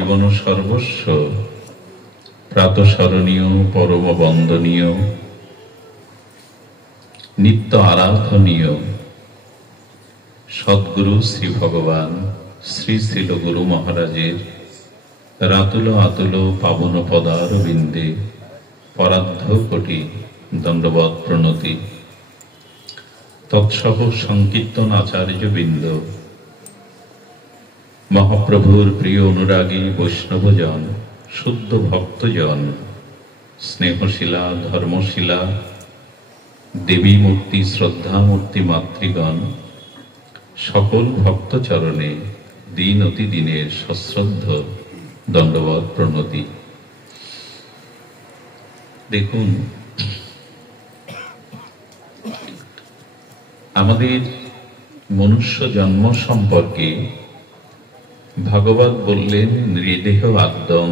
জীবন সর্বস্ব প্রাতঃস্মরণীয় পরম বন্দনীয় নিত্য আরাধনীয় সদ্গুরু শ্রী ভগবান শ্রী শ্রীল গুরু মহারাজের রাতুল আতুল পাবন পদারবিন্দে পরার্ধ কোটি দণ্ডবৎ প্রণতি। তৎসহ সংকীর্তন আচার্যবৃন্দ, মহাপ্রভুর প্রিয় অনুরাগী বৈষ্ণবজন, শুদ্ধ ভক্তজন, স্নেহশীলা ধর্মশীলা দেবী মূর্তি শ্রদ্ধামূর্তি মাতৃগণ, সকল ভক্তচরণে দিন অতি দিনের সশ্রদ্ধ দণ্ডবৎ প্রণতি। দেখুন, আমাদের মনুষ্য জন্ম সম্পর্কে ভাগবত বললেন, নৃদেহ আদ্যং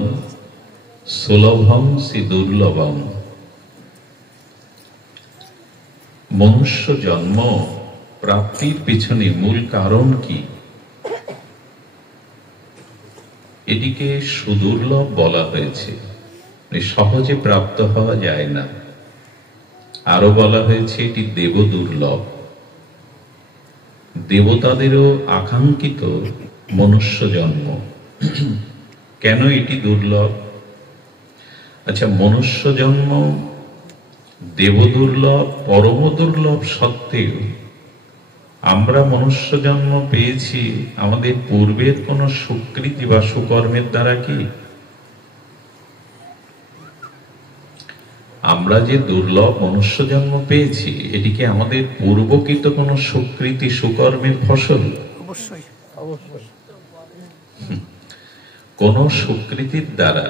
সুলভং সি দুর্লভম। মনুষ্য জন্ম প্রাপ্তির পিছনে মূল কারণ কি? এটিকে সুদুর্লভ বলা হয়েছে, সহজে প্রাপ্ত হওয়া যায় না। আরো বলা হয়েছে এটি দেব দুর্লভ, দেবতাদেরও আকাঙ্ক্ষিত মনুষ্য জন্ম। কেন এটি দুর্লভ? আচ্ছা, মনুষ্য জন্ম দেব দুর্লভ, পরম দুর্লভ সত্ত্বেও আমরা মনুষ্য জন্ম পেয়েছি আমাদের পূর্বের কোন সুকৃতি বা সুকর্মের দ্বারা কি? আমরা যে দুর্লভ মনুষ্য জন্ম পেয়েছি, এটি কি আমাদের পূর্বকৃত কোন সুকৃতি সুকর্মের ফসল? অবশ্যই অবশ্যই। কোন সুকৃতির দ্বারা,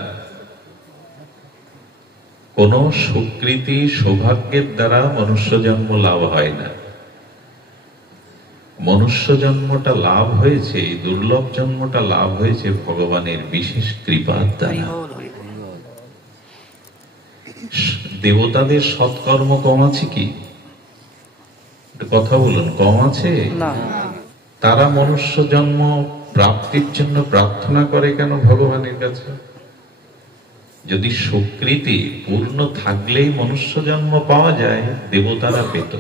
কোন সুকৃতি সৌভাগ্যের দ্বারা মনুষ্য জন্ম লাভ হয় না। মনুষ্য জন্মটা লাভ হয়েছে, এই দুর্লভ জন্মটা লাভ হয়েছে ভগবানের বিশেষ কৃপার দ্বারা। দেবতাদের সৎকর্ম কম আছে কি? কথা বলুন, কম আছে? তারা মনুষ্য জন্ম প্রাপ্তির জন্য প্রার্থনা করে কেন ভগবানের কাছে? যদি সুকৃতি পূর্ণ থাকলেই মনুষ্য জন্ম পাওয়া যায়, দেবতারা পেত।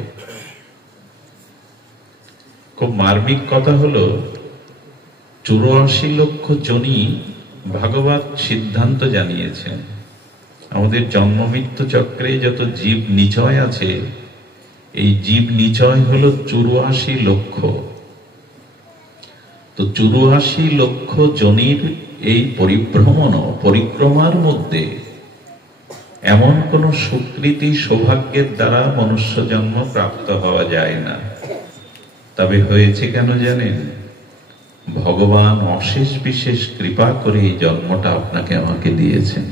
খুব মার্মিক কথা হলো, 84 লক্ষ জনই ভাগবত সিদ্ধান্ত জানিয়েছেন। আমাদের জন্ম মৃত্যু চক্রে যত জীব নিচয় আছে, এই জীব নিচয় হলো 84 লক্ষ। তো 84 লক্ষ জনির এই পরিক্রমার মধ্যে এমন কোন সুকৃতি সৌভাগ্যের দ্বারা মনুষ্য জন্ম প্রাপ্ত হওয়া যায় না। তবে হয়েছে কেন জানেন? ভগবান অশেষ বিশেষ কৃপা করে এই জন্মটা আপনাকে আমাকে দিয়েছেন।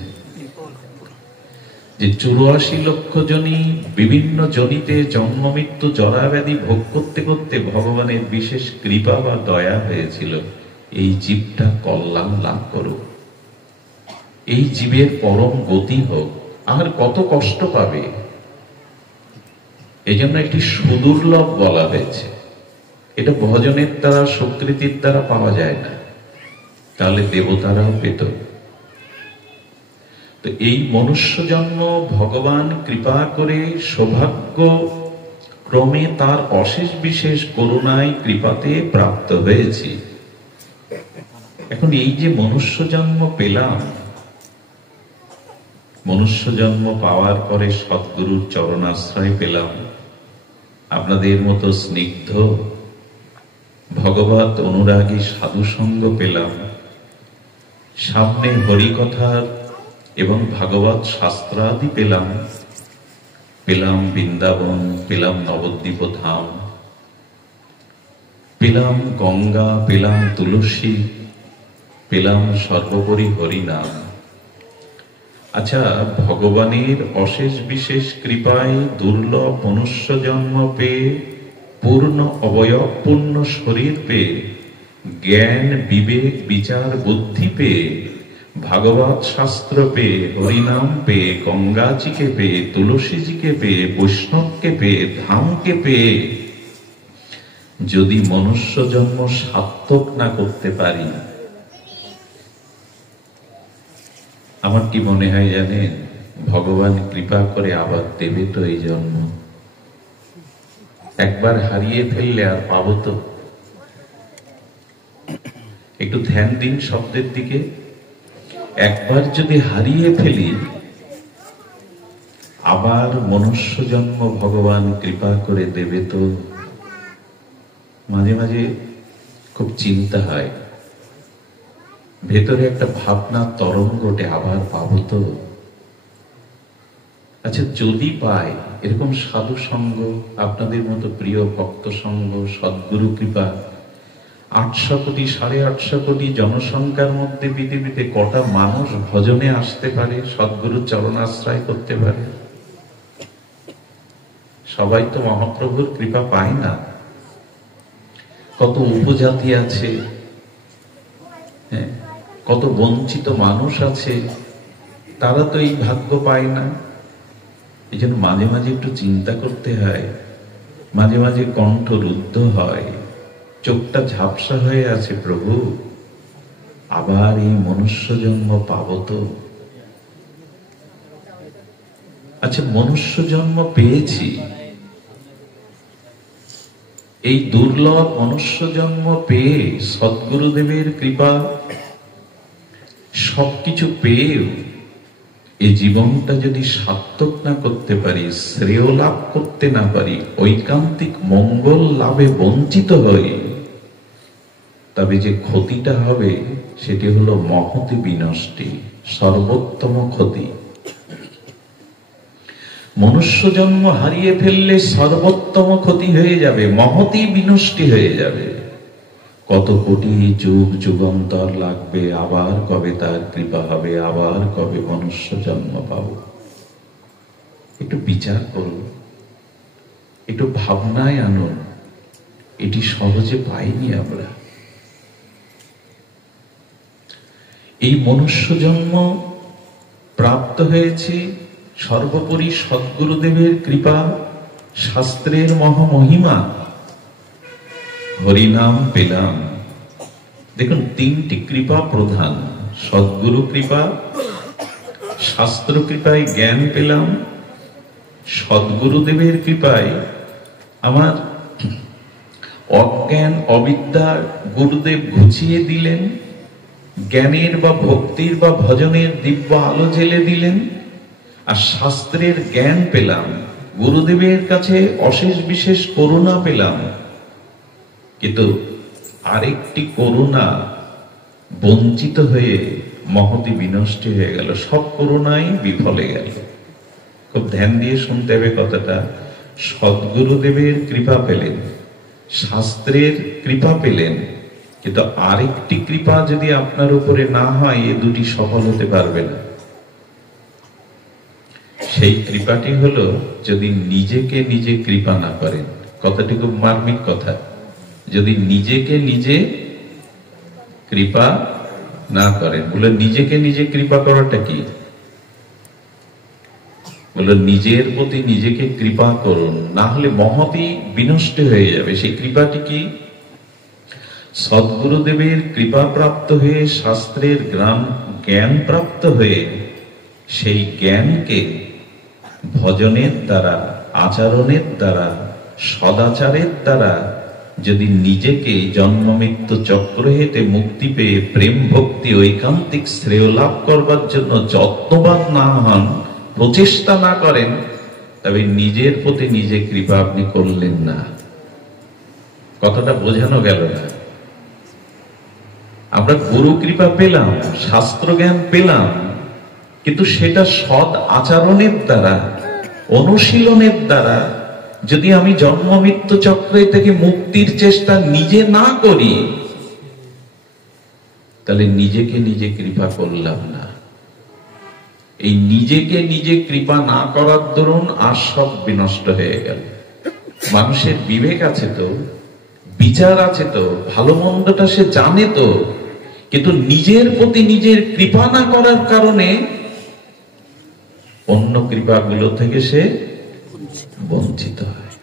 যে 84 লক্ষ জনই বিভিন্ন জনিতে জন্ম মৃত্যু জরা ব্যাধি ভোগ করতে করতে ভগবানের বিশেষ কৃপা বা দয়া হয়েছিল, এই জীবটা কল্যাণ লাভ করুক, এই জীবের পরম গতি হোক। আর কত কষ্ট পাবে, এই জন্য একটি সুদুর্লভ বলা হয়েছে। এটা ভজনের দ্বারা সুকৃতির দ্বারা পাওয়া যায় না, তাহলে দেবতারাও পেত। তো এই মনুষ্য জন্ম ভগবান কৃপা করে সৌভাগ্য ক্রমে তার অশেষ বিশেষ করুণায় কৃপাতে প্রাপ্ত হয়েছি। এখন এই যে মনুষ্য জন্ম পেলাম, মনুষ্য জন্ম পাওয়ার পরে সদ্গুরুর চরণাশ্রয় পেলাম, আপনাদের মতো স্নিগ্ধ ভগবত অনুরাগী সাধু সঙ্গ পেলাম, সামনে হরিকথার এবং ভাগবত শাস্ত্রাদি পেলাম, পেলাম বৃন্দাবন, পেলাম নবদ্বীপ ধাম, পেলাম গঙ্গা, পেলাম তুলসী, পেলাম সর্বোপরি হরিনাম। আচ্ছা, ভগবানের অশেষ বিশেষ কৃপায় দুর্লভ মনুষ্য জন্ম পেয়ে, পূর্ণ অবয়বপূর্ণ শরীর পেয়ে, জ্ঞান বিবেক বিচার বুদ্ধি পেয়ে, ভাগবত শাস্ত্র পেয়ে, হরিনাম পেয়ে, গঙ্গাজিকে পেয়ে, তুলসীজিকে পেয়ে, বৈষ্ণবকে পেয়ে, ধামকে পেয়ে যদি মনুষ্য জন্ম সার্থক না করতে পারি, আমার কি মনে হয় জানেন, ভগবান কৃপা করে আবার দেবে তো এই জন্ম। একবার হারিয়ে ফেললে আর পাবো তো? একটু ধ্যান দিন শব্দের দিকে। একবার যদি হারিয়ে ফেলি, আবার মনুষ্য জন্ম ভগবান কৃপা করে দেবে তো? মাঝে মাঝে খুব চিন্তা হয়, ভেতরে একটা ভাবনা তরঙ্গ ওঠে, আবার পাবো তো? আচ্ছা, যদি পাই এরকম সাধু সঙ্গ, আপনাদের মতো প্রিয় ভক্ত সঙ্গ, সদ্গুরু কৃপা, 800 কোটি 850 কোটি জনসংখ্যার মধ্যে পৃথিবীতে কটা মানুষ ভজনে আসতে পারে, সদ্গুরুর চরণাশ্রয় করতে পারে? সবাই তো মহাপ্রভুর কৃপা পায় না। কত উপজাতি আছে, কত বঞ্চিত মানুষ আছে, তারা তো এই ভাগ্য পায় না। এই জন্য মাঝে মাঝে একটু চিন্তা করতে হয়, মাঝে মাঝে কণ্ঠ রুদ্ধ হয়, চোখটা ঝাপসা হয়ে আছে, প্রভু আবার এই মনুষ্য জন্ম পাবো তো? আচ্ছা, মনুষ্য জন্ম পেয়েছি, এই দুর্লভ মনুষ্য জন্ম পেয়ে সদ্গুরুদেবের কৃপা সবকিছু পেয়েও এই জীবনটা যদি সার্থক না করতে পারি, শ্রেয় লাভ করতে না পারি, ঐকান্তিক মঙ্গল লাভে বঞ্চিত হই, তবে যে ক্ষতিটা হবে সেটি হলো মহতি বিনষ্টি, সর্বোত্তম ক্ষতি। মনুষ্য জন্ম হারিয়ে ফেললে সর্বোত্তম ক্ষতি হয়ে যাবে, মহতি বিনষ্টি হয়ে যাবে। কত কোটি যুগ যুগান্তর লাগবে, আবার কবে তার কৃপা হবে, আবার কবে মনুষ্য জন্ম পাব? একটু বিচার করুন, একটু ভাবনায় আনুন। এটি সহজে পাইনি আমরা। এই মনুষ্য জন্ম প্রাপ্ত হয়েছে সর্বোপরি সদ্গুরুদেবের কৃপা, শাস্ত্রের মহামহিমা, হরিনাম পেলাম। দেখুন, 3টি কৃপা প্রধান: সদ্গুরু কৃপা, শাস্ত্র কৃপায় জ্ঞান পেলাম, সদ্গুরুদেবের কৃপায় আমার অজ্ঞান অবিদ্যা গুরুদেব ঘুচিয়ে দিলেন, জ্ঞানের বা ভক্তির বা ভজনের দিব্য আলো জেলে দিলেন। আর শাস্ত্রের জ্ঞান পেলাম, গুরুদেবের কাছে অশেষ বিশেষ করুণা পেলাম। কিন্তু আরেকটি করুণা বঞ্চিত হয়ে মহতি বিনষ্টি হয়ে গেল, সব করুণাই বিফলে গেল। খুব ধ্যান দিয়ে শুনতে হবে কথাটা। সদ্গুরুদেবের কৃপা পেলেন, শাস্ত্রের কৃপা পেলেন, কিন্তু আরেকটি কৃপা যদি আপনার উপরে না হয়, এ দুটি সফল হতে পারবে না। সেই কৃপাটি হলো, যদি নিজেকে নিজে কৃপা না করেন। কথাটি খুব মার্মিক কথা। যদি নিজেকে নিজে কৃপা না করেন, বলে নিজেকে নিজে কৃপা করাটা কি? বলে নিজের প্রতি নিজেকে কৃপা করুন, না হলে মহতি বিনষ্ট হয়ে যাবে। সেই কৃপাটি কি? সদ্গুরুদেবের কৃপা প্রাপ্ত হয়ে, শাস্ত্রের জ্ঞান প্রাপ্ত হয়ে, সেই জ্ঞানকে ভজনের দ্বারা, আচরণের দ্বারা, সদাচারের দ্বারা যদি নিজেকে জন্ম মৃত্যু চক্র হতে মুক্তি পেয়ে প্রেম ভক্তি ঐকান্তিক শ্রেয় লাভ করবার জন্য যত্নবান না হন, প্রচেষ্টা না করেন, তবে নিজের প্রতি নিজে কৃপা আপনি করলেন না। কথাটা বোঝানো গেল না? আমরা গুরু কৃপা পেলাম, শাস্ত্র জ্ঞান পেলাম, কিন্তু সেটা সৎ আচরণের দ্বারা, অনুশীলনের দ্বারা যদি আমি জন্ম মৃত্যু চক্র থেকে মুক্তির চেষ্টা নিজে না করি, তাহলে নিজেকে নিজে কৃপা করলাম না। এই নিজেকে নিজে কৃপা না করার দরুন আর সব বিনষ্ট হয়ে গেল। মানুষের বিবেক আছে তো, বিচার আছে তো, ভালো মন্দটা সে জানে তো, কিন্তু নিজের প্রতি নিজের কৃপা না করার কারণে অন্য কৃপাগুলো থেকে সে বঞ্চিত হয়।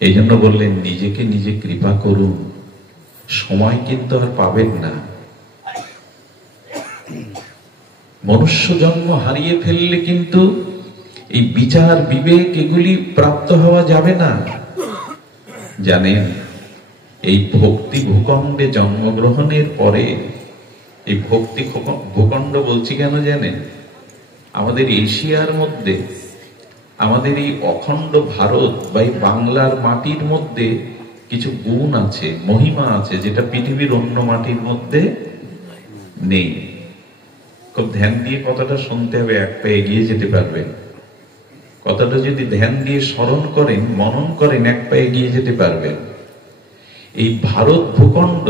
এই জন্য বললেন নিজেকে নিজে কৃপা করুন। সময় কিন্তু আর পাবেন না। মনুষ্য জন্ম হারিয়ে ফেললে কিন্তু এই বিচার বিবেক এগুলি প্রাপ্ত হওয়া যাবে না। জানেন, এই ভক্তি ভূখণ্ডে জন্মগ্রহণের পরে, এই ভক্তি ভূখণ্ড বলছি কেন জানেন, আমাদের এশিয়ার মধ্যে, আমাদের এই অখণ্ড ভারত বা এই বাংলার মাটির মধ্যে কিছু গুণ আছে, মহিমা আছে, যেটা পৃথিবীর অন্য মাটির মধ্যে নেই। খুব ধ্যান দিয়ে কথাটা শুনতে হবে, এক পা এগিয়ে যেতে পারবেন। কথাটা যদি ধ্যান দিয়ে স্মরণ করেন, মনন করেন, এক পা এগিয়ে যেতে পারবেন। এই ভারত ভূখণ্ড,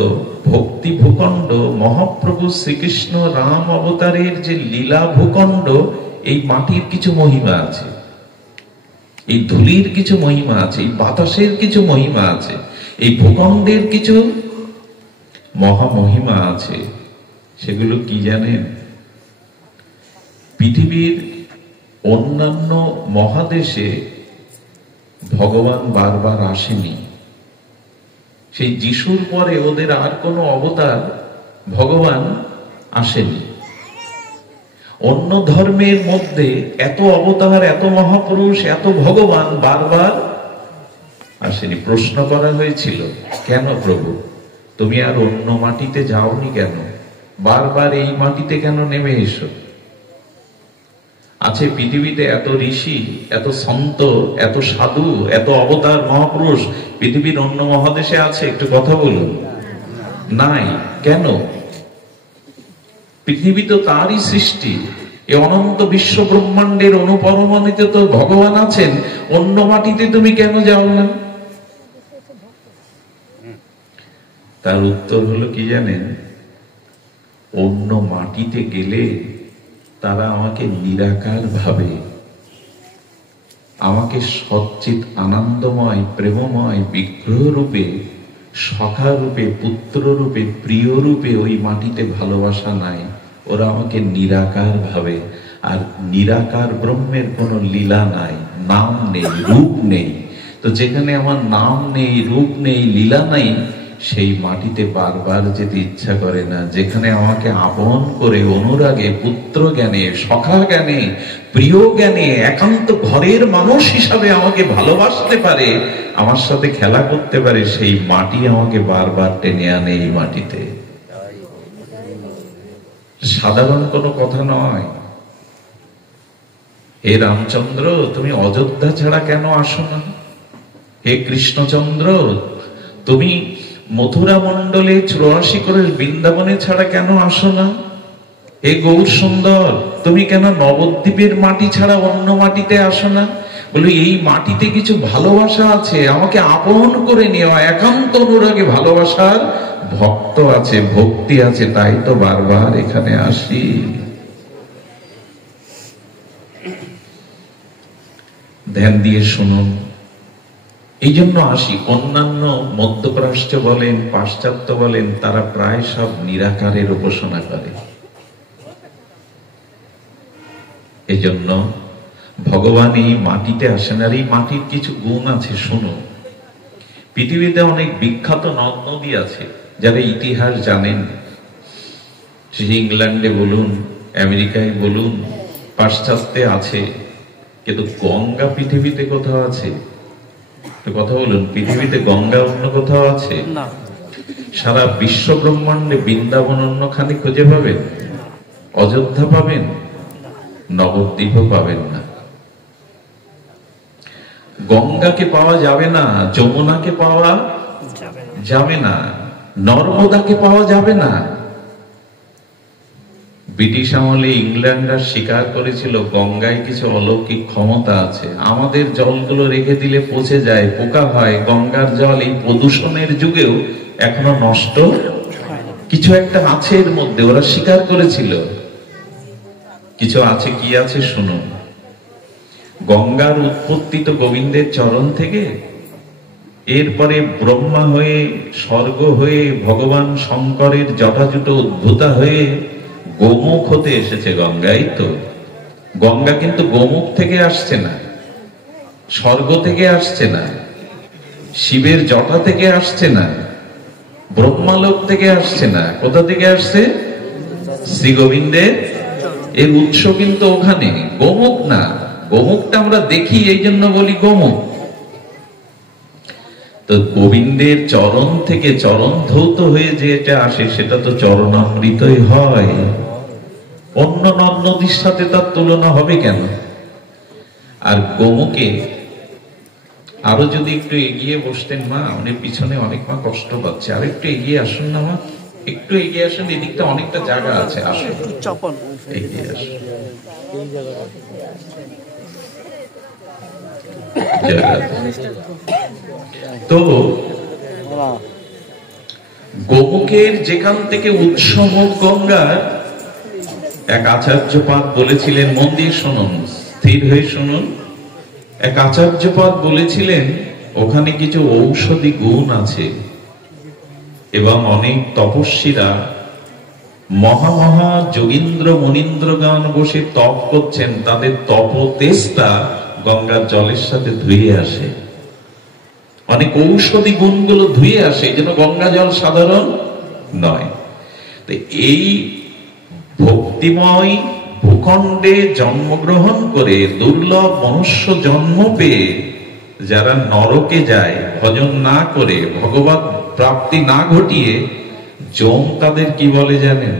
ভক্তি ভূখণ্ড, মহাপ্রভু শ্রীকৃষ্ণ রাম অবতারের যে লীলা ভূখণ্ড, এই মাটির কিছু মহিমা আছে, এই ধুলির কিছু মহিমা আছে, এই বাতাসের কিছু মহিমা আছে, এই ভূখণ্ডের কিছু মহামহিমা আছে। সেগুলো কি জানেন? পৃথিবীর অন্যান্য মহাদেশে ভগবান বারবার আসেনি। সেই যিশুর পরে ওদের আর কোনো অবতার ভগবান আসেনি। অন্য ধর্মের মধ্যে এত অবতার, এত মহাপুরুষ, এত ভগবান বারবার আসেনি। প্রশ্ন করা হয়েছিল, কেন প্রভু তুমি আর অন্য মাটিতে যাওনি কেন? বারবার এই মাটিতে কেন নেমে এসো? আছে পৃথিবীতে এত ঋষি, এত সন্ত, এত সাধু, এত অবতার মহাপুরুষ পৃথিবীর অন্য মহাদেশে আছে? একটু কথা বলুন। নাই। কেন? পৃথিবী তো তারই সৃষ্টি। এই অনন্ত বিশ্ব ব্রহ্মাণ্ডের অনুপরমাণিতে তো ভগবান আছেন, অন্য মাটিতে তুমি কেন যাও না? তার উত্তর হলো কি জানেন? অন্য মাটিতে গেলে তারা আমাকে নিরাকার ভাবে, আমাকে সচ্চিত আনন্দময় প্রেমময় বিগ্রহ রূপে, সখা রূপে, পুত্র রূপে, প্রিয় রূপে ওই মাটিতে ভালোবাসা নাই। ওরা আমাকে নিরাকার ভাবে। আর নিরাকার ব্রহ্মের কোনো লীলা নাই, নাম নেই, রূপ নেই। তো যেখানে আমার নাম নেই, রূপ নেই, লীলা নাই, সেই মাটিতে বারবার যেতে ইচ্ছা করে না। যেখানে আমাকে আপন করে অনুরাগে, পুত্র জ্ঞানে, সখা জ্ঞানে, প্রিয় জ্ঞানে, একান্ত ঘরের মানুষ হিসাবে আমাকে ভালোবাসতে পারে, আমার সাথে খেলা করতে পারে, সেই মাটি আমাকে বারবার টেনে আনে এই মাটিতে। সাধারণ কোনো কথা নয়। হে রামচন্দ্র, তুমি অযোধ্যা ছাড়া কেন আসো না? হে কৃষ্ণচন্দ্র, তুমি মথুরা মন্ডলে 84 করে বৃন্দাবনে ছাড়া কেন আসো না? হে গৌর সুন্দর, তুমি কেন নবদ্বীপের মাটি ছাড়া অন্য মাটিতে আসো না? বলে এই মাটিতে কিছু ভালোবাসা আছে, আমাকে আপন করে নেওয়া, একান্ত অনুরাগে ভালোবাসার ভক্ত আছে, ভক্তি আছে, তাই তো বারবার এখানে আসি। ধ্যান দিয়ে শুনুন। এই জন্য আসি। অন্যান্য মধ্যপ্রাচ্য বলেন, পাশ্চাত্য বলেন, তারা প্রায় সব নিরাকারের উপাসনা করে। এই জন্য ভগবান এই মাটিতে আসেন। আর এই মাটির কিছু গুণ আছে, শুনো। পৃথিবীতে অনেক বিখ্যাত নদ নদী আছে, যারা ইতিহাস জানেন, সে ইংল্যান্ডে বলুন, আমেরিকায় বলুন, পাশ্চাত্যে আছে, কিন্তু গঙ্গা পৃথিবীতে কোথাও আছে? কথা বলুন, পৃথিবীতে গঙ্গা অন্য কোথাও আছে? সারা বিশ্ব ব্রহ্মাণ্ডে বৃন্দাবন অন্যখানে খুঁজে পাবেন? অযোধ্যা পাবেন? নবদ্বীপও পাবেন না। গঙ্গাকে পাওয়া যাবে না, যমুনাকে পাওয়া যাবে না, নর্মদাকে পাওয়া যাবে না। ব্রিটিশ আমলে ইংল্যান্ডরা স্বীকার করেছিল গঙ্গায় কিছু অলৌকিক ক্ষমতা আছে। আমাদের জলগুলো রেখে দিলে পচে যায়, পোকা হয়। গঙ্গার জল এই প্রদূষণের যুগেও এখনো নষ্ট কিছু একটা আছে এর মধ্যে, ওরা স্বীকার করেছিল। কিছু আছে, কি আছে শুনুন। গঙ্গার উৎপত্তি তো গোবিন্দের চরণ থেকে, এরপরে ব্রহ্মা হয়ে, স্বর্গ হয়ে, ভগবান শঙ্করের জটাজুট উদ্ভূতা হয়ে গোমুখ হতে এসেছে গঙ্গাই তো। গঙ্গা কিন্তু গোমুখ থেকে আসছে না, স্বর্গ থেকে আসছে না, শিবের জটা থেকে আসছে না, ব্রহ্মালোক থেকে আসছে না। কোথা থেকে আসছে? শ্রী গোবিন্দের এর উৎস কিন্তু ওখানে, গোমুখ না। গোমুখটা আমরা দেখি, এই জন্য বলি গোমুখ। তো গোবিন্দের চরণ থেকে চরণ ধৌত হয়ে যে এটা আসে, সেটা তো চরণামৃতই হয়। অন্য নদ নদীর সাথে তার তুলনা হবে কেন? আর গোমুখে আরো যদি একটু এগিয়ে বসতেন মা, উনি পিছনে অনেক মা কষ্ট পাচ্ছে, আর একটু এগিয়ে আসুন না মা, একটু এগিয়ে আসুন, এদিকটা অনেকটা জায়গা আছে, আসুন এগিয়ে আসুন। তো গোমুখের যেখান থেকে উৎসমুখ গঙ্গার, এক আচার্যপাদ বলেছিলেন, মন দিয়ে শুনুন, স্থির হয়ে শুনুন। এক আচার্যপাদ বলেছিলেন ওখানে কিছু ঔষধি গুণ আছে, এবং অনেক তপস্বীরা মহা মহা যোগীন্দ্র মনীন্দ্রগণ বসে তপ করছেন, তাদের তপ তেজটা গঙ্গার জলের সাথে ধুয়ে আসে, অনেক ঔষধি গুণগুলো ধুয়ে আসে, এই জন্য গঙ্গা জল সাধারণ নয়। তো এই ভক্তিময় ভূখণ্ডে জন্মগ্রহণ করে দুর্লভ মনুষ্য জন্ম পেয়ে যারা নরকে যায়, ভজন না করে, ভগবত প্রাপ্তি না ঘটিয়ে, যম তাদের কি বলে জানেন?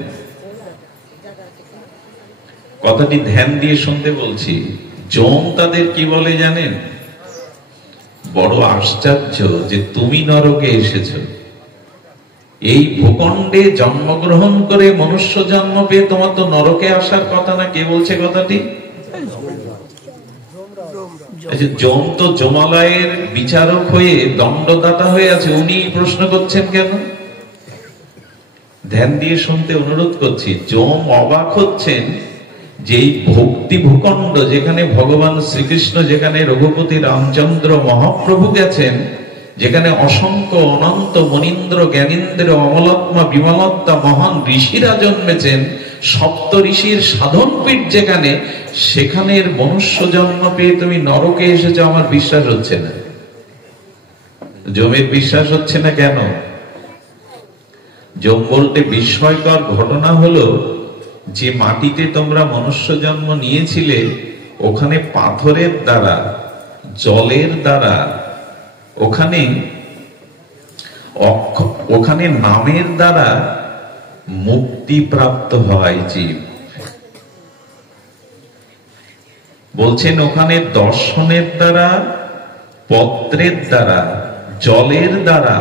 কথাটি ধ্যান দিয়ে শুনতে বলছি। যম তাদের কি বলে জানেন? বড় আশ্চর্য যে তুমি নরকে এসেছো, এই ভূখণ্ডে জন্মগ্রহণ করে মনুষ্য জন্ম পেয়ে তোমার তো নরকে আসার কথা না। কে বলছে কথাটি? যম তো যমালয়ের বিচারক হয়ে, দণ্ডদাতা হয়ে আছে, উনি প্রশ্ন করছেন কেন? ধ্যান দিয়ে শুনতে অনুরোধ করছি। যম অবাক হচ্ছেন যে এই ভক্তি ভূখণ্ড, যেখানে ভগবান শ্রীকৃষ্ণ, যেখানে রঘুপতি রামচন্দ্র মহাপ্রভু গেছেন, যেখানে অসংখ্য অনন্ত মনীন্দ্র জ্ঞানীন্দ্র অমলাত্মা বিমলাত্মা মহান ঋষিরা জন্মেছেন, সপ্ত ঋষির সাধন পীঠ যেখানে, সেখানের মনুষ্য জন্ম পেয়ে তুমি নরকে এসেছো, আমার বিশ্বাস হচ্ছে না। যমের বিশ্বাস হচ্ছে না কেন? যম বলতে বিস্ময়কর ঘটনা হলো, যে মাটিতে তোমরা মনুষ্য জন্ম নিয়েছিলে, ওখানে পাথরের দ্বারা, জলের দ্বারা, ওখানে নামের দ্বারা মুক্তি প্রাপ্ত হয় জীব। বলছেন ওখানে দর্শনের দ্বারা, পত্রের দ্বারা, জলের দ্বারা,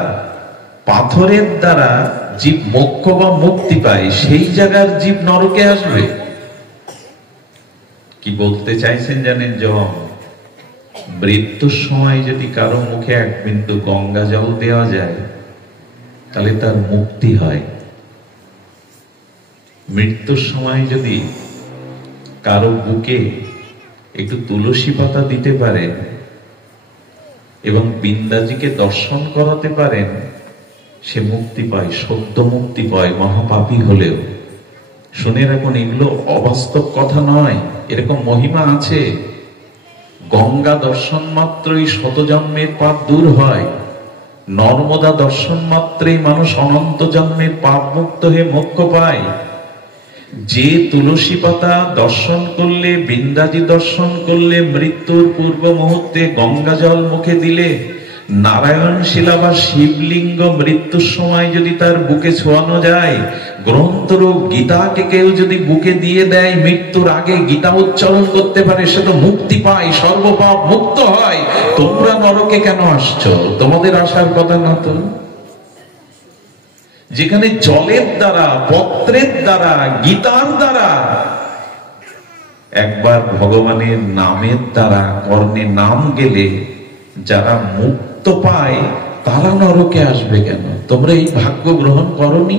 পাথরের দ্বারা জীব মোক্ষ বা মুক্তি পায়। সেই জায়গার জীব নরকে আসবে। কি বলতে চাইছেন জানেন? যম মৃত্যুর সময় যদি কারো মুখে এক বিন্দু গঙ্গা জল দেওয়া যায়, তাহলে তার মুক্তি হয়। মৃত্যুর সময় যদি কারো বুকে একটু তুলসী পাতা দিতে পারেন এবং বৃন্দাজিকে দর্শন করাতে পারেন, সে মুক্তি পায়, সদ্য মুক্তি পায়, মহাপাপী হলেও। শুনে রাখুন, এগুলো অবাস্তব কথা নয়, এরকম মহিমা আছে। গঙ্গা দর্শন মাত্রই শত জন্মের পাপ দূর হয়। নর্মদা দর্শন মাত্রই মানুষ অনন্ত জন্মের পাপ মুক্ত হয়ে মোক্ষ পায়। যে তুলসী পাতা দর্শন করলে, বৃন্দাজি দর্শন করলে, মৃত্যুর পূর্ব মুহূর্তে গঙ্গা জল মুখে দিলে, নারায়ণ শিলা বা শিবলিঙ্গ মৃত্যুর সময় যদি তার বুকে ছোঁয়ানো যায়, গ্রন্থরূপ গীতাকে কেউ যদি বুকে দিয়ে দেয়, মৃত্যুর আগে গীতা উচ্চারণ করতে পারে, সে তো মুক্তি পায়, সর্বপাপ মুক্ত হয়। তোমরা নরকে কেন আসছো? তোমাদের আসার কথা না তো। যেখানে জলের দ্বারা, পত্রের দ্বারা, গীতার দ্বারা, একবার ভগবানের নামের দ্বারা কর্ণে নাম গেলে যারা মুক্ত পায়, তারা নরকে আসবে কেন? তোমরা এই ভাগ্য গ্রহণ করনি?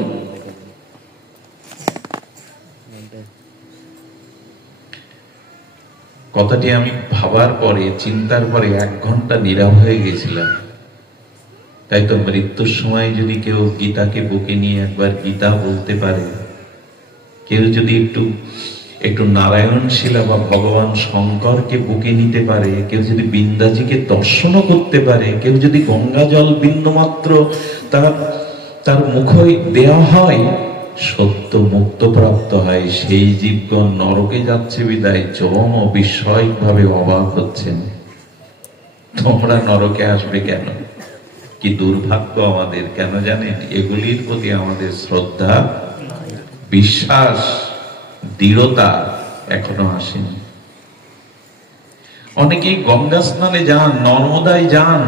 কথাটি আমি ভাবার পরে, চিন্তার পরে 1 ঘন্টা নীরব হয়ে গেছিলাম। তাই তো মৃত্যুর সময় যদি কেউ গীতাকে বুকে নিয়ে একবার গীতা বলতে পারে, কেউ যদি একটু নারায়ণ শিলা বা ভগবান শঙ্করকে বুকে নিতে পারে, কেউ যদি বৃন্দাজিকে দর্শনও করতে পারে, কেউ যদি গঙ্গা জল বিন্দু মাত্র তার মুখে দেওয়া হয়, সত্য মুক্ত প্রাপ্ত হয়, সেই জীবগণ নরকে যাচ্ছে বিদায় চরম ও বিস্ময়িক ভাবে অবাক হচ্ছেন, তোমরা নরকে আসবে কেন? কি দুর্ভাগ্য আমাদের! কেন জানেন? এগুলির প্রতি আমাদের শ্রদ্ধা, বিশ্বাস, দৃঢ়তা এখনো আসেনি। অনেকেই গঙ্গা স্নানে যান, নর্মদায় যান,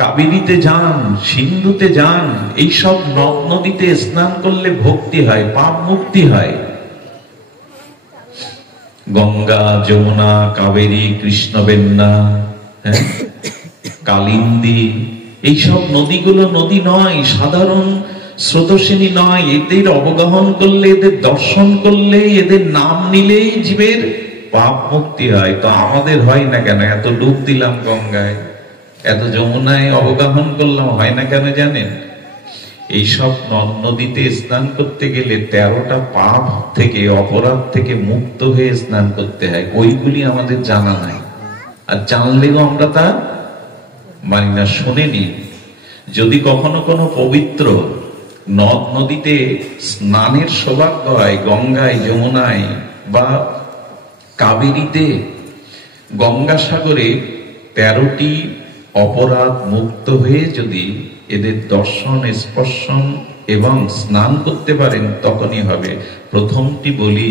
কাবেরীতে যান, সিন্ধুতে যান। এইসব নদ নদীতে স্নান করলে ভক্তি হয়, পাপ মুক্তি হয়। গঙ্গা, যমুনা, কাবেরী, কৃষ্ণবেন্না, কালিন্দী, এইসব নদীগুলো নদী নয়, সাধারণ স্রোতস্বিনী নয়। এদের অবগাহন করলে, এদের দর্শন করলে, এদের নাম নিলেই জীবের পাপ মুক্তি হয়। তো আমাদের হয় না কেন? এত ডুব দিলাম গঙ্গায়, এত যমুনায় অবগাহন করলাম, হয় না কেন জানেন? এইসব নদ নদীতে স্নান করতে গেলে 13টা পাপ থেকে, অপরাধ থেকে মুক্ত হয়ে স্নান করতে হয়। ওইগুলি আমাদের জানা নাই, আর জানলেও আমরা তা মানি না, শুনেনি। যদি কখনো কোনো পবিত্র নদ নদীতে স্নানের সৌভাগ্য হয়, গঙ্গায়, যমুনায় বা কাবেরীতে, গঙ্গাসাগরে 13টি অপরাধ মুক্ত হয়ে যদি এদের দর্শন, স্পর্শন এবং স্নান করতে পারেন, তখনই হবে। প্রথমটি বলি,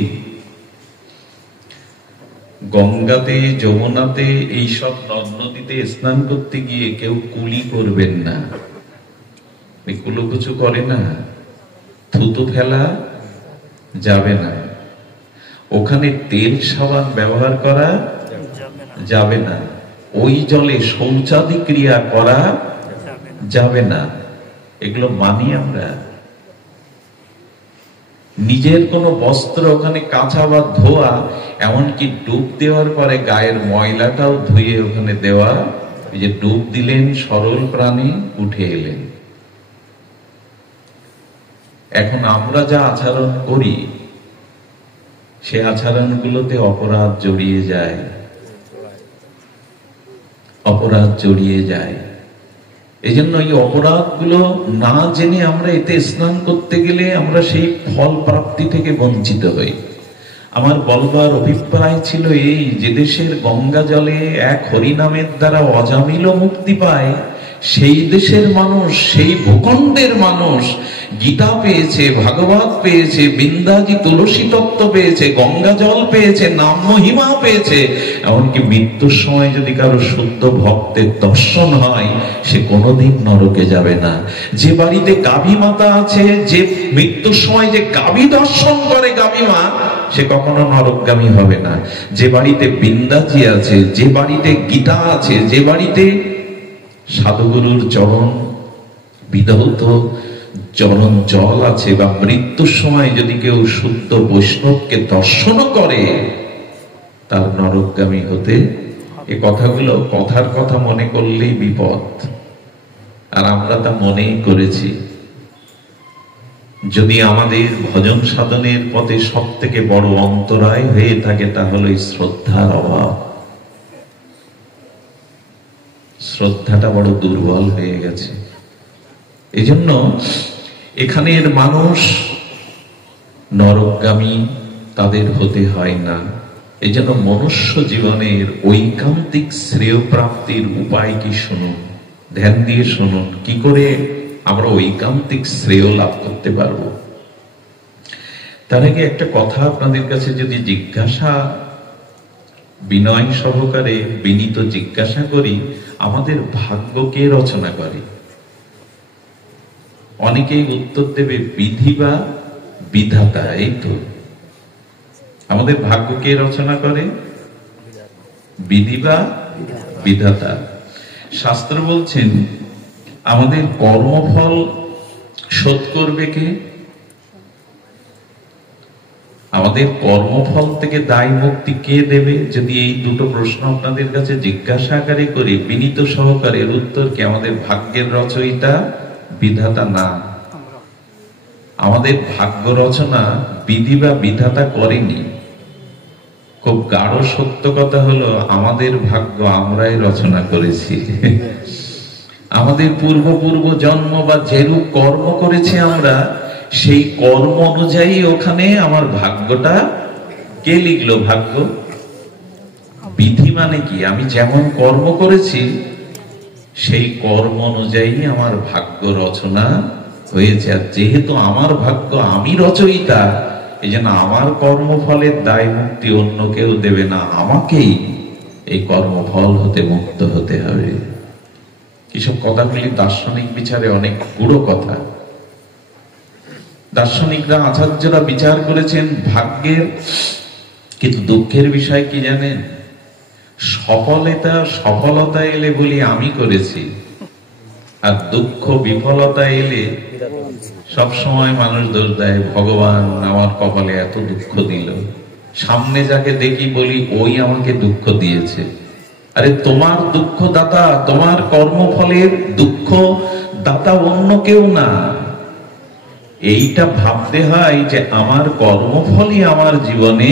গঙ্গাতে, যমুনাতে, এইসব নদ নদীতে স্নান করতে গিয়ে কেউ কুলি করবেন না, কুলোকুচু করে না, থুতু ফেলা যাবে না, ওখানে তেল সাবান ব্যবহার করা যাবে না, ওই জলে শৌচাদি ক্রিয়া করা যাবে না। এগুলো মানি আমরা। নিজের কোনো বস্ত্র ওখানে কাঁচা বা ধোয়া, এমনকি ডুব দেওয়ার পরে গায়ের ময়লাটাও ধুয়ে ওখানে দেওয়া। এই যে ডুব দিলেন, সরল প্রাণী উঠে এলেন। এখন আমরা যা আচরণ করি, সে আচরণগুলোতে অপরাধ জড়িয়ে যায়, অপরাধ জড়িয়ে যায়। এই জন্য এই অপরাধগুলো না জেনে আমরা এতে স্নান করতে গেলে আমরা সেই ফল প্রাপ্তি থেকে বঞ্চিত হই। আমার বলবার অভিপ্রায় ছিল এই, যে দেশের গঙ্গা জলে এক হরিনামের দ্বারা অজামিল মুক্তি পায়, সেই দেশের মানুষ, সেই ভূখণ্ডের মানুষ গীতা পেয়েছে, ভাগবত পেয়েছে, বৃন্দাজি তুলসী তত্ত্ব পেয়েছে, গঙ্গা জল পেয়েছে, নাম মহিমা পেয়েছে। এমনকি মৃত্যুর সময় যদি কারো শুদ্ধ ভক্তের দর্শন হয়, সে কোনোদিন নরকে যাবে না। যে বাড়িতে গাভী মাতা আছে, যে মৃত্যুর সময় যে গাভী দর্শন করে গাভী মা, সে কখনো নরকগামী হবে না। যে বাড়িতে বৃন্দাজি আছে, যে বাড়িতে গীতা আছে, যে বাড়িতে সাধুগুরুর চরণ বিধৌত চরণ জল আছে, বা মৃত্যুর সময় যদি কেউ শুদ্ধ বৈষ্ণবকে দর্শন করে, তার নরকগামী হতে। এ কথাগুলো কথার কথা মনে করলেই বিপদ, আর আমরা তা মনেই করেছি। যদি আমাদের ভজন সাধনের পথে সব থেকে বড় অন্তরায় হয়ে থাকে, তা হলো এই শ্রদ্ধার অভাব। শ্রদ্ধাটা বড় দুর্বল হয়ে গেছে। এই জন্য এখানের মানুষ নরকগামী তাদের হতে হয় না। এই জন্য মনুষ্য জীবনের ঐকান্তিক শ্রেয় প্রাপ্তির উপায় কি শুনুন, ধ্যান দিয়ে শুনুন, কি করে আমরা ঐকান্তিক শ্রেয় লাভ করতে পারবো। তার আগে একটা কথা আপনাদের কাছে যদি জিজ্ঞাসা, বিনয় সহকারে বিনীত জিজ্ঞাসা করি, আমাদের ভাগ্য কে রচনা করে? অনেকেই উত্তর দেবে বিধি বা বিধাতা। এই তো, আমাদের ভাগ্য কে রচনা করে? বিধি বা বিধাতা। শাস্ত্র বলছেন আমাদের কর্মফল শোধ করবে কে? আমাদের কর্মফল থেকে দায় মুক্তি কে দেবে? যদি এই দুটো প্রশ্ন আপনাদের কাছে জিজ্ঞাসা আকারে করি, বিনীত সহকারে উত্তর কি? আমাদের ভাগ্যের রচয়িতা বিধাতা না। আমাদের ভাগ্য রচনা বিধি বা বিধাতা করেনি। খুব গাঢ় সত্য কথা হলো, আমাদের ভাগ্য আমরাই রচনা করেছি। আমাদের পূর্ব জন্ম বা যেরূপ কর্ম করেছি আমরা, সেই কর্ম অনুযায়ী ওখানে আমার ভাগ্যটা কে লিখলো? ভাগ্য বিধি মানে কি? আমি যেমন কর্ম করেছি সেই কর্ম অনুযায়ী আমার ভাগ্য রচনা হয়েছে। আর যেহেতু আমার ভাগ্য আমি রচয়িতা, এই জন্য আমার কর্মফলের দায় মুক্তি অন্য কেউ দেবে না, আমাকেই এই কর্মফল হতে মুক্ত হতে হবে। কিসব কথাগুলি দার্শনিক বিচারে অনেক গুড়ো কথা। দার্শনিকরা, আচার্যরা বিচার করেছেন ভাগ্যের। কিন্তু দুঃখের বিষয় কি জানেন? সফলতা এলে বলি আমি করেছি, আর দুঃখ বিফলতা এলে সব সময় মানুষ দোষ দেয়, ভগবান আমার কপালে এত দুঃখ দিল। সামনে যাকে দেখি বলি ওই আমাকে দুঃখ দিয়েছে। আরে তোমার দুঃখ দাতা, তোমার কর্মফলের দুঃখ দাতা অন্য কেউ না। এইটা ভাবতে হয় যে আমার কর্মফলই আমার জীবনে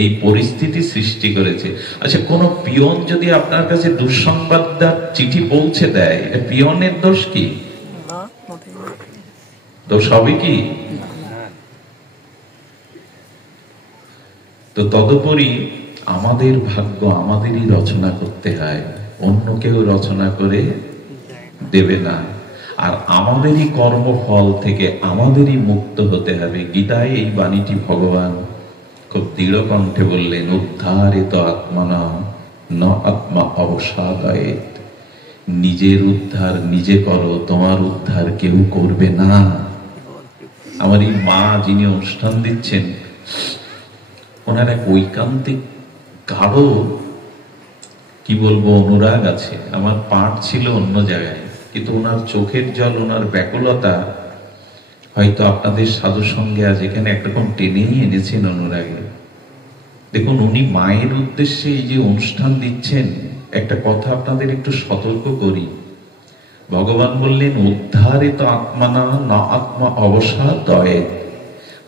এই পরিস্থিতি সৃষ্টি করেছে। আচ্ছা, কোন পিয়ন যদি আপনার কাছে দুঃসংবাদদার চিঠি পৌঁছে দেয়, এটা পিয়নের দোষ কি? দোষ হবে কি? তো তদুপরি আমাদের ভাগ্য আমাদেরই রচনা করতে হয়, অন্য কেউ রচনা করে দেবে না। আর আমাদেরই কর্মফল থেকে আমাদেরই মুক্ত হতে হবে। গীতায় এই বাণীটি ভগবান খুব দৃঢ় কণ্ঠে বললেন, উদ্ধারিত আত্মনা ন আত্মা অবসাদয়েত। নিজের উদ্ধার নিজে করো, তোমার উদ্ধার কেউ করবে না। আমার এই মা যিনি অনুষ্ঠান দিচ্ছেন, ওনার এক ঐকান্তিক গাঢ় কি বলবো অনুরাগ আছে। আমার পাঠ ছিল অন্য জায়গায়, কিন্তু ওনার চোখের জল, ওনার ব্যাকুলতা হয়তো আপনাদের সাধু সঙ্গে আজ এখানে একরকম টেনেই এনেছেন অনুরাগে। দেখুন, উনি মায়ের উদ্দেশ্যে এই যে অনুষ্ঠান দিচ্ছেন, একটা কথা আপনাদের একটু সতর্ক করি। ভগবান বললেন উদ্ধারিত আত্মানা ন আত্মা অবসাদয়েত।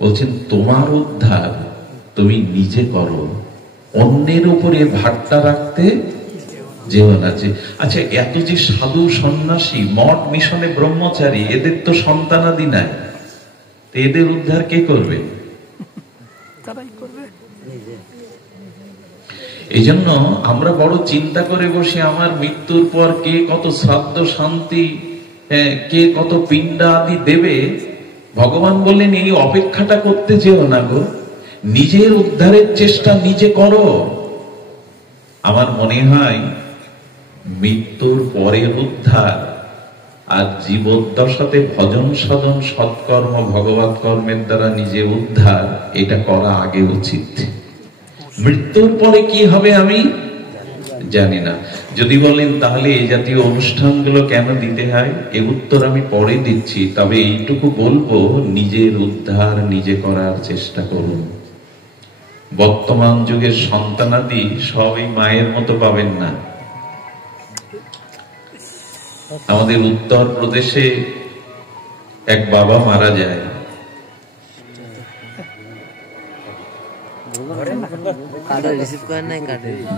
বলছেন তোমার উদ্ধার তুমি নিজে করো, অন্যের উপরে ভারটা রাখতে যেও না। আচ্ছা, এত যে সাধু সন্ন্যাসী মঠ মিশনে ব্রহ্মচারী, এদের তো সন্তানাদি নাই, এদের উদ্ধার কে করবে? এই জন্য আমরা বড় চিন্তা করে বসে আমার মৃত্যুর পর কে কত শ্রাদ্ধ শান্তি, কে কত পিণ্ডা আদি দেবে। ভগবান বললেন এই অপেক্ষাটা করতে যেও না গো, নিজের উদ্ধারের চেষ্টা নিজে করো। আমার মনে হয় মৃত্যুর পরের উদ্ধার আর জীবদ্দশাতে ভজন সাধন সৎকর্ম ভগবত কর্মের দ্বারা নিজে উদ্ধার, এটা করা আগে উচিত। মৃত্যুর পরে কি হবে আমি জানি না। যদি বলেন তাহলে এই জাতীয় অনুষ্ঠানগুলো কেন দিতে হয়, এ উত্তর আমি পরে দিচ্ছি। তবে এইটুকু বলবো, নিজের উদ্ধার নিজে করার চেষ্টা করুন। বর্তমান যুগের সন্তানাদি সবই মায়ের মতো পাবেন না। আমাদের উত্তর প্রদেশে এক বাবা মারা যায়,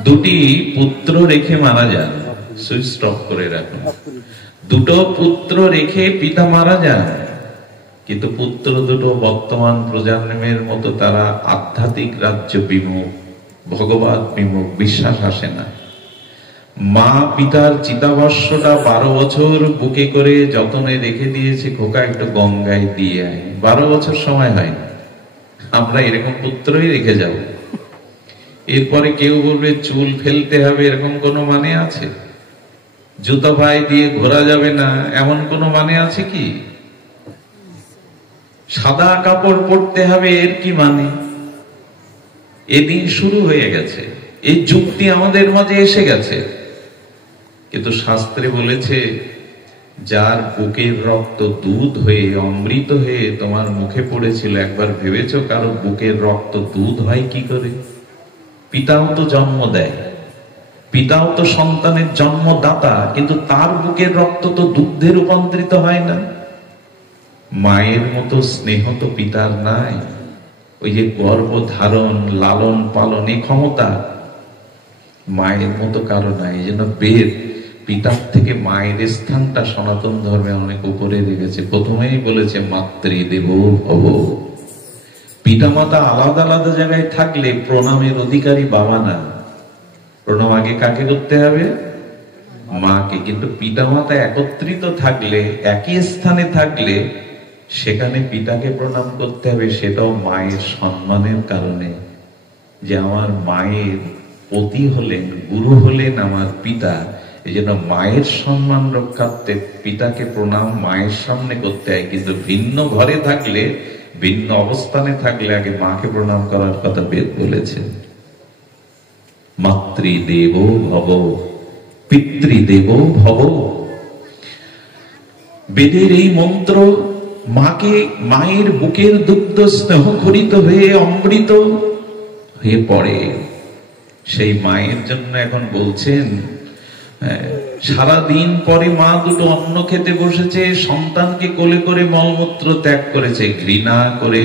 দুটি পুত্র রেখে মারা যান। সুইচ অফ করে রাখুন। দুটো পুত্র রেখে পিতা মারা যান, কিন্তু পুত্র দুটো বর্তমান প্রজন্মের মতো তারা আধ্যাত্মিক রাজ্য বিমুখ, ভগবত বিমুখ, বিশ্বাস আসে না। মা পিতার চিতাভস্যটা 12 বছর বুকে করে যতনে রেখে দিয়েছে, খোকা একটু গঙ্গায় দিয়ে আয়। 12 বছর সময় হয় না, আমরা এরকম পুত্রই রেখে যাব। এরপরে কেউ বলবে চুল ফেলতে হবে, এরকম কোনো মানে আছে? জুতো পায়ে দিয়ে ঘোরা যাবে না, এমন কোনো মানে আছে কি? সাদা কাপড় পরতে হবে, এর কি মানে? এদিন শুরু হয়ে গেছে, এই যুক্তি আমাদের মাঝে এসে গেছে। কিন্তু শাস্ত্রে বলেছে, যার বুকের রক্ত দুধ হয়ে অমৃত হয়ে তোমার মুখে পড়েছিল, একবার ভেবেছো কারো বুকের রক্ত দুধ হয় কি করে? পিতাও তো জন্ম দেয়, পিতাও তো সন্তানের জন্মদাতা, কিন্তু তার বুকের রক্ত তো দুগ্ধে রূপান্তরিত হয় না। মায়ের মতো স্নেহ তো পিতার নাই, ওই যে গর্ভধারণ লালন পালন এই ক্ষমতা মায়ের মতো কারো নাই। এই জন্য বেদ পিতার থেকে মায়ের স্থানটা সনাতন ধর্মে অনেক উপরে রেখেছে। প্রথমেই বলেছে মাতৃদেবো ভব। পিতামাতা আলাদা আলাদা জায়গায় থাকলে প্রণামের অধিকারী বাবা না, প্রণাম আগে কাকে করতে হবে? মাকে। কিন্তু পিতামাতা একত্রিত থাকলে, একই স্থানে থাকলে সেখানে পিতাকে প্রণাম করতে হবে, সেটাও মায়ের সম্মানের কারণে, যে আমার মায়ের পতি হলেন, গুরু হলেন আমার পিতা। এই জন্য মায়ের সম্মান রক্ষার্থে পিতাকে প্রণাম মায়ের সামনে করতে হয়। কিন্তু ভিন্ন ঘরে থাকলে, ভিন্ন অবস্থানে থাকলে আগে মাকে প্রণাম করার কথা বেদ বলেছেন। মাতৃদেব ভব পিতৃদেব ভব। বেদের এই মন্ত্র মাকে, মায়ের বুকের দুগ্ধ স্নেহ খরিত হয়ে অমৃত হয়ে পড়ে। সেই মায়ের জন্য এখন বলছেন, সারাদিন পরে মা দুটো অন্ন খেতে বসেছে, সন্তানকে কোলে করে মলমূত্র ত্যাগ করেছে, ঘৃণা করে,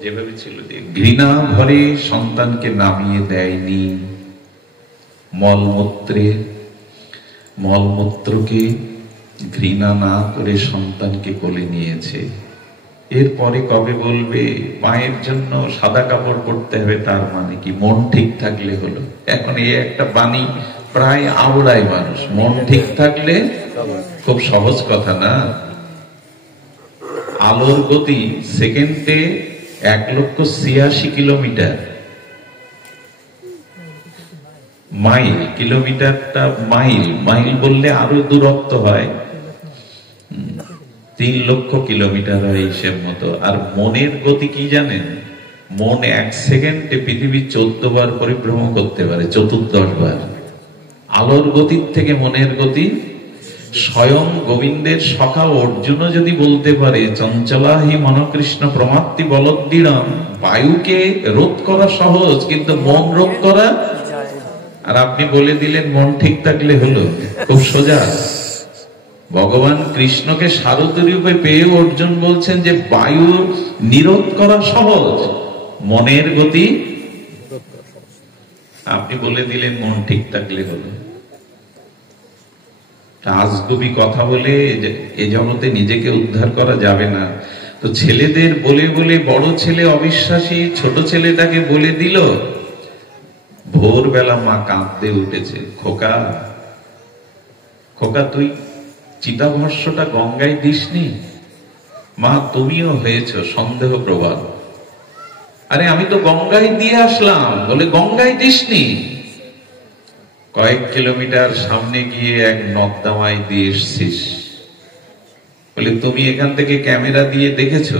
যেভাবে ছিল ঘৃণা ভরে সন্তানকে নামিয়ে দেয়নি। মলমূত্রকে ঘৃণা না করে সন্তানকে কোলে নিয়েছে। এরপরে কবে বলবে মায়ের জন্য সাদা কাপড় পরতে হবে? তার মানে কি মন ঠিক থাকলে হলো? এখন এই একটা বাণী প্রায় আওড়ায় মানুষ, মন ঠিক থাকলে। খুব সহজ কথা না? আলোর গতি সেকেন্ডে 1,86,000 কিলোমিটার। মাইল, কিলোমিটারটা মাইল, মাইল বললে আরো দূরত্ব হয়, 3 লক্ষ কিলোমিটার হয় হিসেব মতো। আর মনের গতি কি জানেন? মন 1 সেকেন্ডে পৃথিবী 14 বার পরিভ্রমণ করতে পারে, 14 বার। আলোর গতির থেকে মনের গতি। স্বয়ং গোবিন্দের সখা অর্জুনও যদি বলতে পারে চঞ্চলাহি মনকৃষ্ণ প্রমাত্তি বলদ্দৃঢ়ম, বায়ুকে রোধ করা সহজ কিন্তু মন রোধ করা, আর আপনি বলে দিলেন মন ঠিক থাকলে হলো, খুব সোজা। ভগবান কৃষ্ণকে সারথী রূপে পেয়ে অর্জুন বলছেন যে বায়ু নিরোধ করা সহজ, মনের গতি। আপনি বলে দিলেন মন ঠিক থাকলে হলো। আজগুবি কথা বলে এ জগতে নিজেকে উদ্ধার করা যাবে না। তো ছেলেদের বলে বলে বড় ছেলে অবিশ্বাসী, ছোট ছেলেটাকে বলে দিল। ভোরবেলা মা কাঁদতে উঠেছে, খোকা খোকা তুই চিতাভস্যটা গঙ্গায় দিসনি? মা তুমিও হয়েছ সন্দেহ প্রবল। আরে আমি তো গঙ্গায় দিয়ে আসলাম। বলে গঙ্গায় দিসনি? কয়েক কিলোমিটার সামনে গিয়ে এক নর্দমায় দিয়ে এসছিস। বলে তুমি এখান থেকে ক্যামেরা দিয়ে দেখেছো?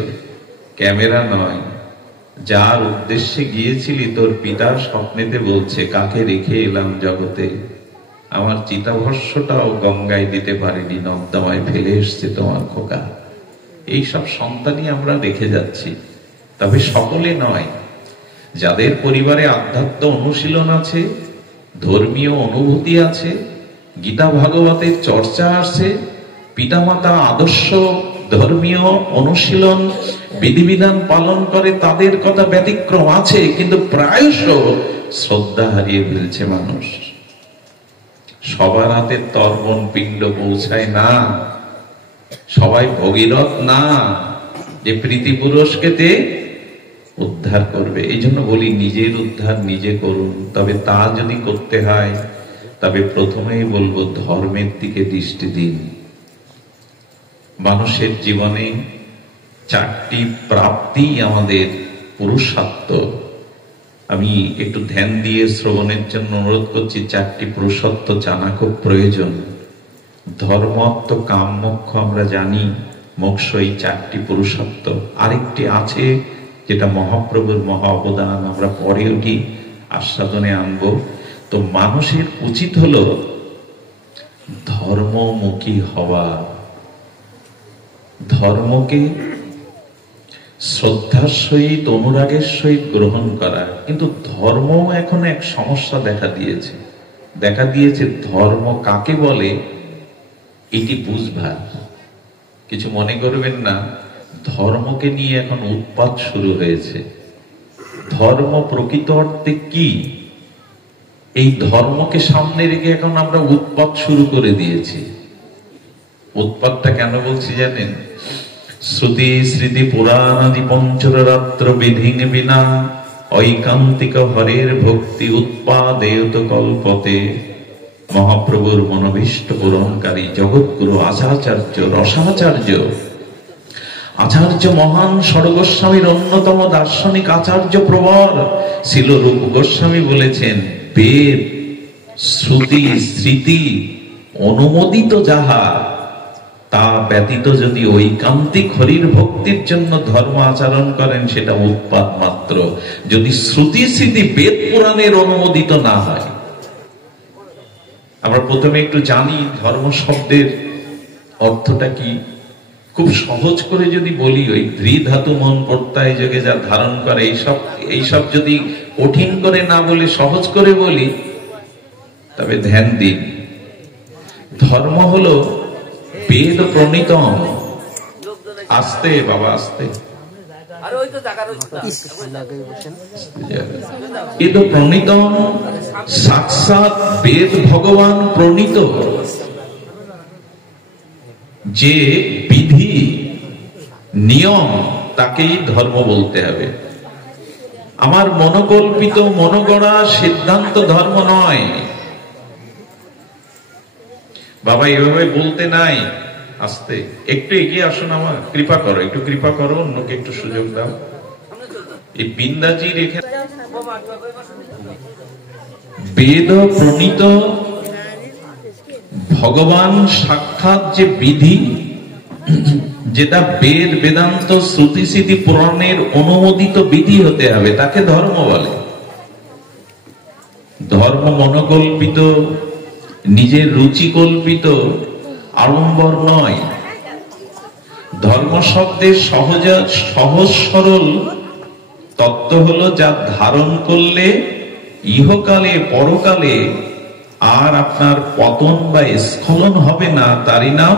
ক্যামেরা নয়, যার উদ্দেশ্যে গিয়েছিলি তোর পিতার স্বপ্নেতে বলছে কাকে রেখে এলাম জগতে, আমার চিতাভস্যটাও গঙ্গায় দিতে পারিনি, নর্দমায় ফেলে এসছে তোমার খোকা। এইসব সন্তানই আমরা রেখে যাচ্ছি। তবে সকলে নয়, যাদের পরিবারে আধ্যাত্ম অনুশীলন আছে, ধর্মীয় অনুভূতি আছে, গীতা ভাগবতের চর্চা আছে, পিতামাতা আদর্শ ধর্মীয় অনুশীলন বিধিবিধান পালন করে, তাদের কথা ব্যতিক্রম আছে। কিন্তু প্রায়শ শ্রদ্ধা হারিয়ে ফেলছে মানুষ। সবার হাতে তর্পণ পিণ্ড পৌঁছায় না, সবাই ভগীরথ না যে প্রীতি পুরুষকে উদ্ধার করবে। এই জন্য বলি নিজের উদ্ধার নিজে করুন। তবে তা যদি করতে হয় তবে প্রথমেই বলবো ধর্মের দিকে দৃষ্টি দিন। মানুষের জীবনে 4টি প্রাপ্তি আমাদের পুরুষার্থ। আমি একটু ধ্যান দিয়ে শ্রবণের জন্য অনুরোধ করছি। 4টি পুরুষার্থ জানা খুব প্রয়োজন। ধর্ম, অর্থ, কাম, মোক্ষ আমরা জানি, মোক্ষ এই 4টি পুরুষার্থ। আরেকটি আছে যেটা মহাপ্রভুর মহা অবদান, আমরা পরে ওটি আস্বাদনে আনবো। তো মানুষের উচিত হলো ধর্মমুখী হওয়া, ধর্মকে শ্রদ্ধার সহিত অনুরাগের সহিত গ্রহণ করা। কিন্তু ধর্ম এখন এক সমস্যা দেখা দিয়েছে ধর্ম কাকে বলে এটি বুঝবার। কিছু মনে করবেন না, ধর্মকে নিয়ে এখন উৎপাত শুরু হয়েছে। ধর্ম প্রকৃত অর্থে কি? এই ধর্মকে সামনে রেখে এখন আমরা উৎপাত শুরু করে দিয়েছি। উৎপাতটা কেন বলছি জানেন? শ্রুতি স্মৃতি পুরাণাদি পঞ্চরাত্র বিধিং বিনা ঐকান্তিক হরের ভক্তি উৎপাদেয়ত কল্পতে। মহাপ্রভুর মনোভীষ্ট পূরণকারী জগৎগুরু আচার্য রসাচার্য, আচার্য মহান ষড়গোস্বামীর অন্যতম দার্শনিক আচার্য প্রবর শিল রূপ গোস্বামী বলেছেন, বেদ শ্রুতি স্মৃতি অনুমোদিত যাহা, তা ব্যতীত যদি ঐকান্তিক হরির ভক্তির জন্য ধর্ম আচরণ করেন সেটা উৎপাত মাত্র, যদি শ্রুতি স্মৃতি বেদ পুরাণের অনুমোদিত না হয়। আমরা প্রথমে একটু জানি ধর্ম শব্দের অর্থটা কি। খুব সহজ করে যদি বলি, ওই ধৃ ধাতু মন প্রত্যয় যোগে যা ধারণ করে এইসব যদি কঠিন করে না বলে সহজ করে বলি, তবে ধ্যান দিন। ধর্ম হলো বেদ প্রণীত, আস্তে বাবা আস্তে, বেদ প্রণীত সাক্ষাৎ বেদ ভগবান প্রণীত যে বিধি নিয়ম, তাকেই ধর্ম বলতে হবে। আমার মনোকল্পিত মনোগড়া সিদ্ধান্ত ধর্ম নয়। বাবা এভাবে বলতে নাই, আস্তে একটু এগিয়ে আসুন, আমার কৃপা করো, একটু কৃপা করো, অন্যকে একটু সুযোগ দাও। এই বিন্দাজি রেখে বেদ প্রণীত ভগবান সাক্ষাৎ যে বিধি, যেটা বেদ বেদান্ত শ্রুতি স্মৃতি পুরাণের অনুমোদিত বিধি হতে হবে, তাকে ধর্ম বলে। ধর্ম মনোকল্পিত, নিজের রুচি কল্পিত আড়ম্বর নয়। ধর্ম শব্দের সহজ সরল তত্ত্ব হলো, যা ধারণ করলে ইহকালে পরকালে আর আপনার পতন বা স্খলন হবে না, তারই নাম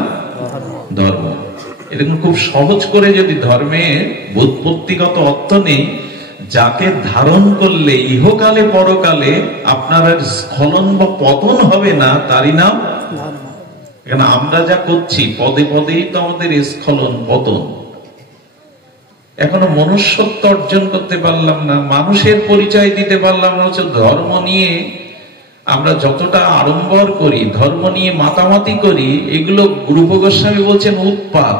ধর্ম। এরকম খুব সহজ করে যদি ধর্মের ব্যুৎপত্তিগত অর্থ নেই, যাকে ধারণ করলে ইহকালে পরকালে আপনার আর স্খলন বা পতন হবে না, তারই নাম ধর্ম। এখানে আমরা যা করছি পদে পদেই তো আমাদের স্খলন পতন। এখনো মনুষ্যত্ব অর্জন করতে পারলাম না, মানুষের পরিচয় দিতে পারলাম না। হচ্ছে ধর্ম নিয়ে আমরা যতটা আড়ম্বর করি, ধর্ম নিয়ে মাতামাতি করি, এগুলো রূপ গোস্বামী বলছেন উৎপাত।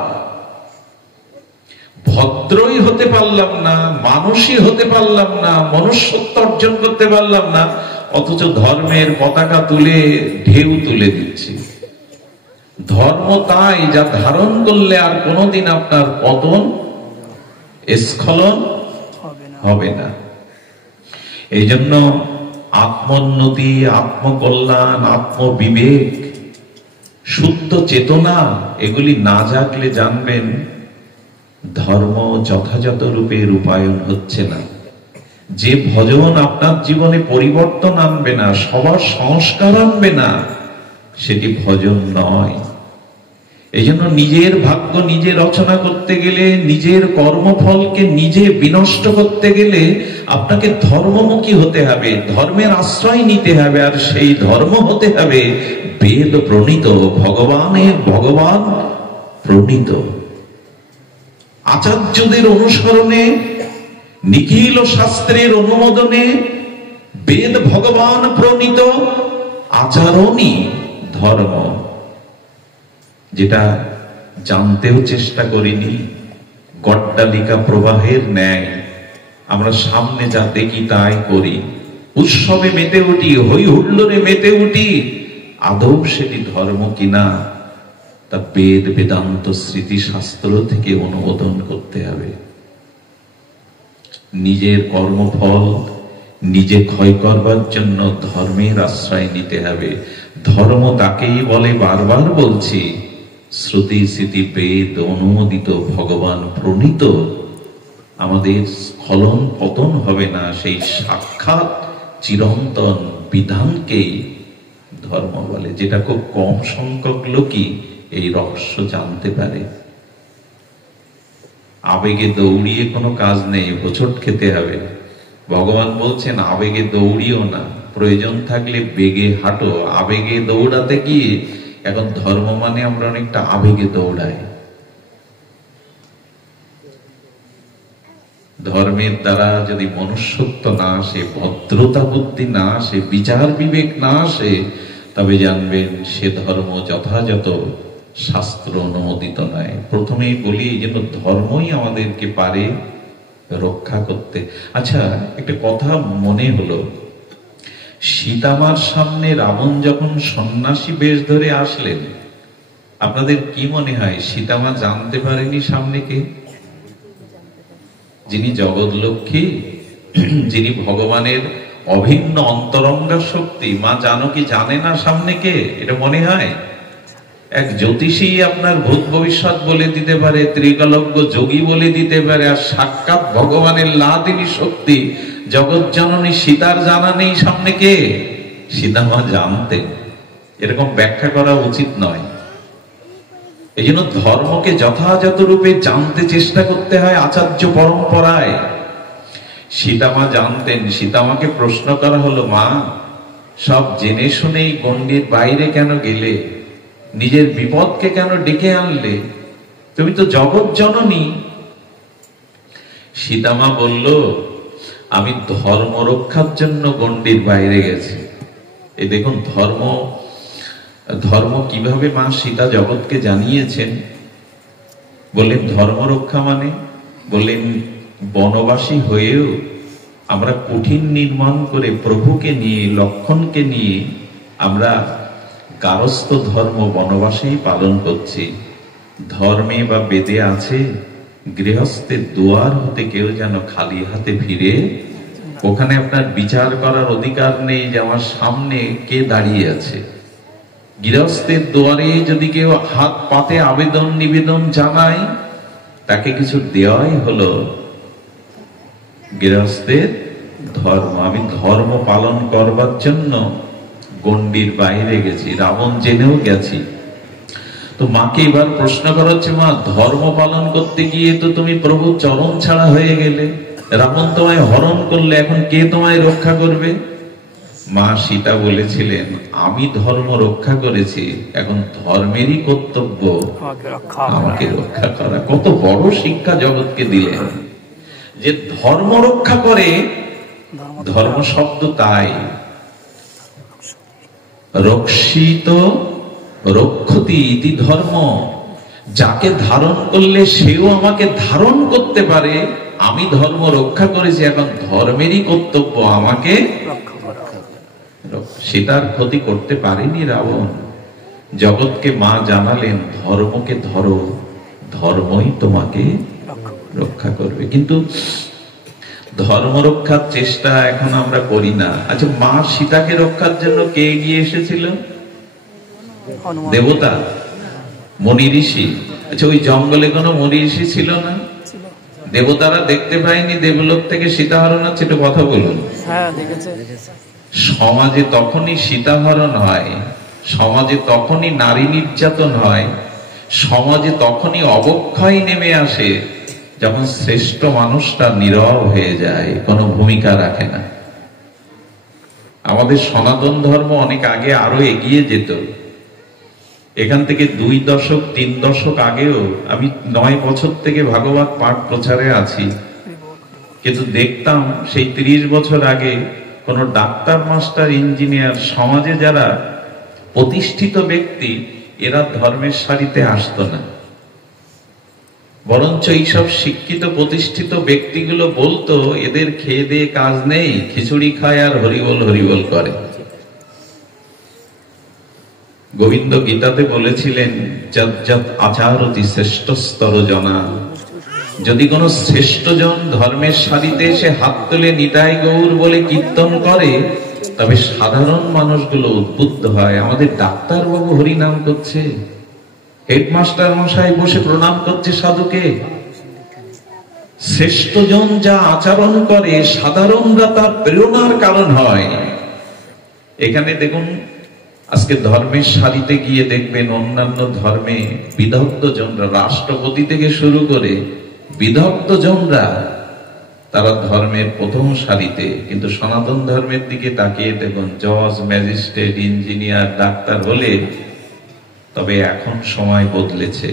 ভদ্রই হতে পারলাম না, মানুষই হতে পারলাম না, মনুষ্যত্ব অর্জন করতে পারলাম না, অথচ ধর্মের পতাকা তুলে ঢেউ তুলে দিচ্ছি। ধর্ম তাই যা ধারণ করলে আর কোনোদিন আপনার পতন স্খলন হবে না। এই জন্য আত্মোন্নতি, আত্মকল্যাণ, আত্মবিবেক, শুদ্ধ চেতনা, এগুলি না জাগলে জানবেন ধর্ম যথাযথ রূপে রূপায়ণ হচ্ছে না। যে ভজন আপনার জীবনে পরিবর্তন আনবে না, সবার সংস্কার আনবে না, সেটি ভজন নয়। এই জন্য নিজের ভাগ্য নিজে রচনা করতে গেলে, নিজের কর্মফলকে নিজে বিনষ্ট করতে গেলে আপনাকে ধর্মমুখী হতে হবে, ধর্মের আশ্রয় নিতে হবে। আর সেই ধর্ম হতে হবে বেদ প্রণীত, ভগবান প্রণীত। আচার্যদের অনুসরণে, নিখিল শাস্ত্রের অনুমোদনে বেদ ভগবান প্রণীত আচরণই ধর্ম। যেটা জানতেও চেষ্টা করিনি, গড্ডালিকা প্রবাহের ন্যায় আমরা সামনে যা দেখি তাই করি। উৎসবে মেতে উঠি, হই হুল্লোড়ে মেতে উঠি, আদৌ সেটি ধর্ম কিনা তা বেদ বেদান্ত স্মৃতি শাস্ত্র থেকে অনুমোদন করতে হবে। নিজের কর্মফল নিজে ক্ষয় করবার জন্য ধর্মের আশ্রয় নিতে হবে। ধর্ম তাকেই বলে, বারবার বলছি, শ্রুতি স্মৃতি বেদ অনুমোদিত ভগবান প্রণীত। আমাদের স্খলন পতন হবে না, সেই সাক্ষাৎ চিরন্তন বিধানকেই ধর্ম বলে। যেটা খুব কম সংখ্যক লোকই এই রহস্য জানতে পারে। আবেগে দৌড়িয়ে কোনো কাজ নেই, হোঁচট খেতে হবে। ভগবান বলছেন আবেগে দৌড়িও না, প্রয়োজন থাকলে বেগে হাঁটো, আবেগে দৌড়াতে গিয়ে এখন ধর্ম মানে আমরা অনেকটা আবেগে দৌড়াই। ধর্মের দ্বারা যদি মনুষ্যত্ব না আসে, ভদ্রতা বুদ্ধি না আসে, বিচার বিবেক না আসে, তবে জানবেন সে ধর্ম যথাযথ শাস্ত্র অনুমোদিত নয়। প্রথমেই বলি এই জন্য ধর্মই আমাদেরকে পারে রক্ষা করতে। আচ্ছা, একটা কথা মনে হলো, সীতামার সামনে রাবণ যখন সন্ন্যাসী বেশ ধরে আসলেন, আপনাদের কি মনে হয় সীতামা জানতে পারেনি সামনে কে? যিনি জগৎ লক্ষ্মী, যিনি ভগবানের অভিন্ন অন্তরঙ্গা শক্তি, মা জানকী জানে না সামনে কে? এটা মনে হয় এক জ্যোতিষী আপনার ভূত ভবিষ্যৎ বলে দিতে পারে, ত্রিকলজ্ঞ যোগী বলে দিতে পারে, আর সাক্ষাৎ ভগবানের লাদিনী শক্তি জগৎ জননী সীতার জানা নেই সামনে কে? সীতামা জানতেন। এরকম ব্যাখ্যা করা উচিত নয়। এই জন্য ধর্মকে যথাযথ রূপে জানতে চেষ্টা করতে হয় আচার্য পরম্পরায়। সীতামা জানতেন। সীতামাকে প্রশ্ন করা হলো, মা সব জেনে শুনেই গণ্ডির বাইরে কেন গেলে? নিজের বিপদকে কেন ডেকে আনলে? তুমি তো জগৎ জননী। সীতামা বলল, আমি ধর্ম রক্ষার জন্য গণ্ডির বাইরে গেছি। এই দেখুন ধর্ম কিভাবে মা সীতা জগৎকে জানিয়েছেন। বললেন ধর্ম রক্ষা মানে, বললেন বনবাসী হয়েও আমরা কুঠির নির্মাণ করে প্রভুকে নিয়ে, লক্ষণকে নিয়ে আমরা গারস্থ ধর্ম বনবাসেই পালন করছি। ধর্মে বা বেদে আছে, গৃহস্থের দুয়ার হতে কেউ যেন খালি হাতে ফিরে। ওখানে আপনার বিচার করার অধিকার নেই যে আমার সামনে কে দাঁড়িয়ে আছে। গৃহস্থের দুয়ারে যদি কেউ হাত পাতে আবেদন নিবেদন জানায়, তাকে কিছু দেওয়াই হলো গৃহস্থের ধর্ম। আমি ধর্ম পালন করবার জন্য গণ্ডির বাইরে গেছি, রাবণ জেনেও গেছি। তো মাকে এবার প্রশ্ন করা হচ্ছে, মা ধর্ম পালন করতে গিয়ে তো তুমি প্রভু চরণ ছাড়া হয়ে গেলে, রাবণ তোমায় হরণ করলে, এখন কে তোমায় রক্ষা করবে? মা সীতা বলেছিলেন, আমি ধর্ম রক্ষা করেছি, এখন ধর্মেরই কর্তব্য আমাকে রক্ষা করা। কত বড় শিক্ষা জগৎকে দিলেন যে ধর্ম রক্ষা করে। ধর্ম শব্দ তাই রক্ষিত রক্ষতি ইতি ধর্ম, যাকে ধারণ করলে সেও আমাকে ধারণ করতে পারে। আমি ধর্ম রক্ষা করেছি, এখন ধর্মেরই কর্তব্য আমাকে। সীতার ক্ষতি করতে পারেনি রাবণ। জগৎকে মা জানালেন, ধর্মকে ধরো, ধর্মই তোমাকে রক্ষা করবে। কিন্তু ধর্ম রক্ষার চেষ্টা এখন আমরা করি না। আচ্ছা, মা সীতাকে রক্ষার জন্য কে এগিয়ে এসেছিল? দেবতা, মনি ঋষি। আচ্ছা, ওই জঙ্গলে কোনো মনি ঋষি ছিল না? দেবতারা দেখতে পায়নি দেবলোক থেকে সীতাহরণ হচ্ছে? একটু কথা বলুন। সমাজে তখনই সীতাহরণ হয়, সমাজে তখনই নারী নির্যাতন হয়, সমাজে তখনই অবক্ষয় নেমে আসে, যখন শ্রেষ্ঠ মানুষটা নীরব হয়ে যায়, কোনো ভূমিকা রাখে না। আমাদের সনাতন ধর্ম অনেক আগে আরো এগিয়ে যেত। এখান থেকে 2 দশক 3 দশক আগেও আমি 9 বছর থেকে ভাগবত পাঠ প্রচারে আছি, কিন্তু দেখতাম সেই 30 বছর আগে কোন ডাক্তার, মাস্টার, ইঞ্জিনিয়ার, সমাজে যারা প্রতিষ্ঠিত ব্যক্তি, এরা ধর্মের সারিতে আসতো না। বরঞ্চ এইসব শিক্ষিত প্রতিষ্ঠিত ব্যক্তিগুলো বলতো, এদের খেয়ে দিয়ে কাজ নেই, খিচুড়ি খায় আর হরিবল হরিবল করে। গোবিন্দ গীতাতে বলেছিলেন, যৎ যৎ আচারতি শ্রেষ্ঠস্তর জনা। যদি কোন শ্রেষ্ঠ জন ধর্মের সারিতে এসে হাত তুলে নিতাই গৌর বলে কীর্তন করে, তবে সাধারণ মানুষগুলো উদ্বুদ্ধ হয়। আমাদের ডাক্তার বাবু হরিনাম করছে, হেডমাস্টার মশাই বসে প্রণাম করছে সাধুকে। শ্রেষ্ঠ জন যা আচরণ করে, সাধারণরা তার প্রেরণার কারণ হয়। এখানে দেখুন, আজকে ধর্মের সারিতে গিয়ে দেখবেন অন্যান্য ধর্মে বিদগ্ধ জনরা, রাষ্ট্রপতি থেকে শুরু করে বিদগ্ধ জনরা তারা ধর্মের প্রথম সারিতে, কিন্তু সনাতন ধর্মের দিকে তাকিয়ে দেখুন, জজ, ম্যাজিস্ট্রেট, ইঞ্জিনিয়ার, ডাক্তার হলে, তবে এখন সময় বদলেছে,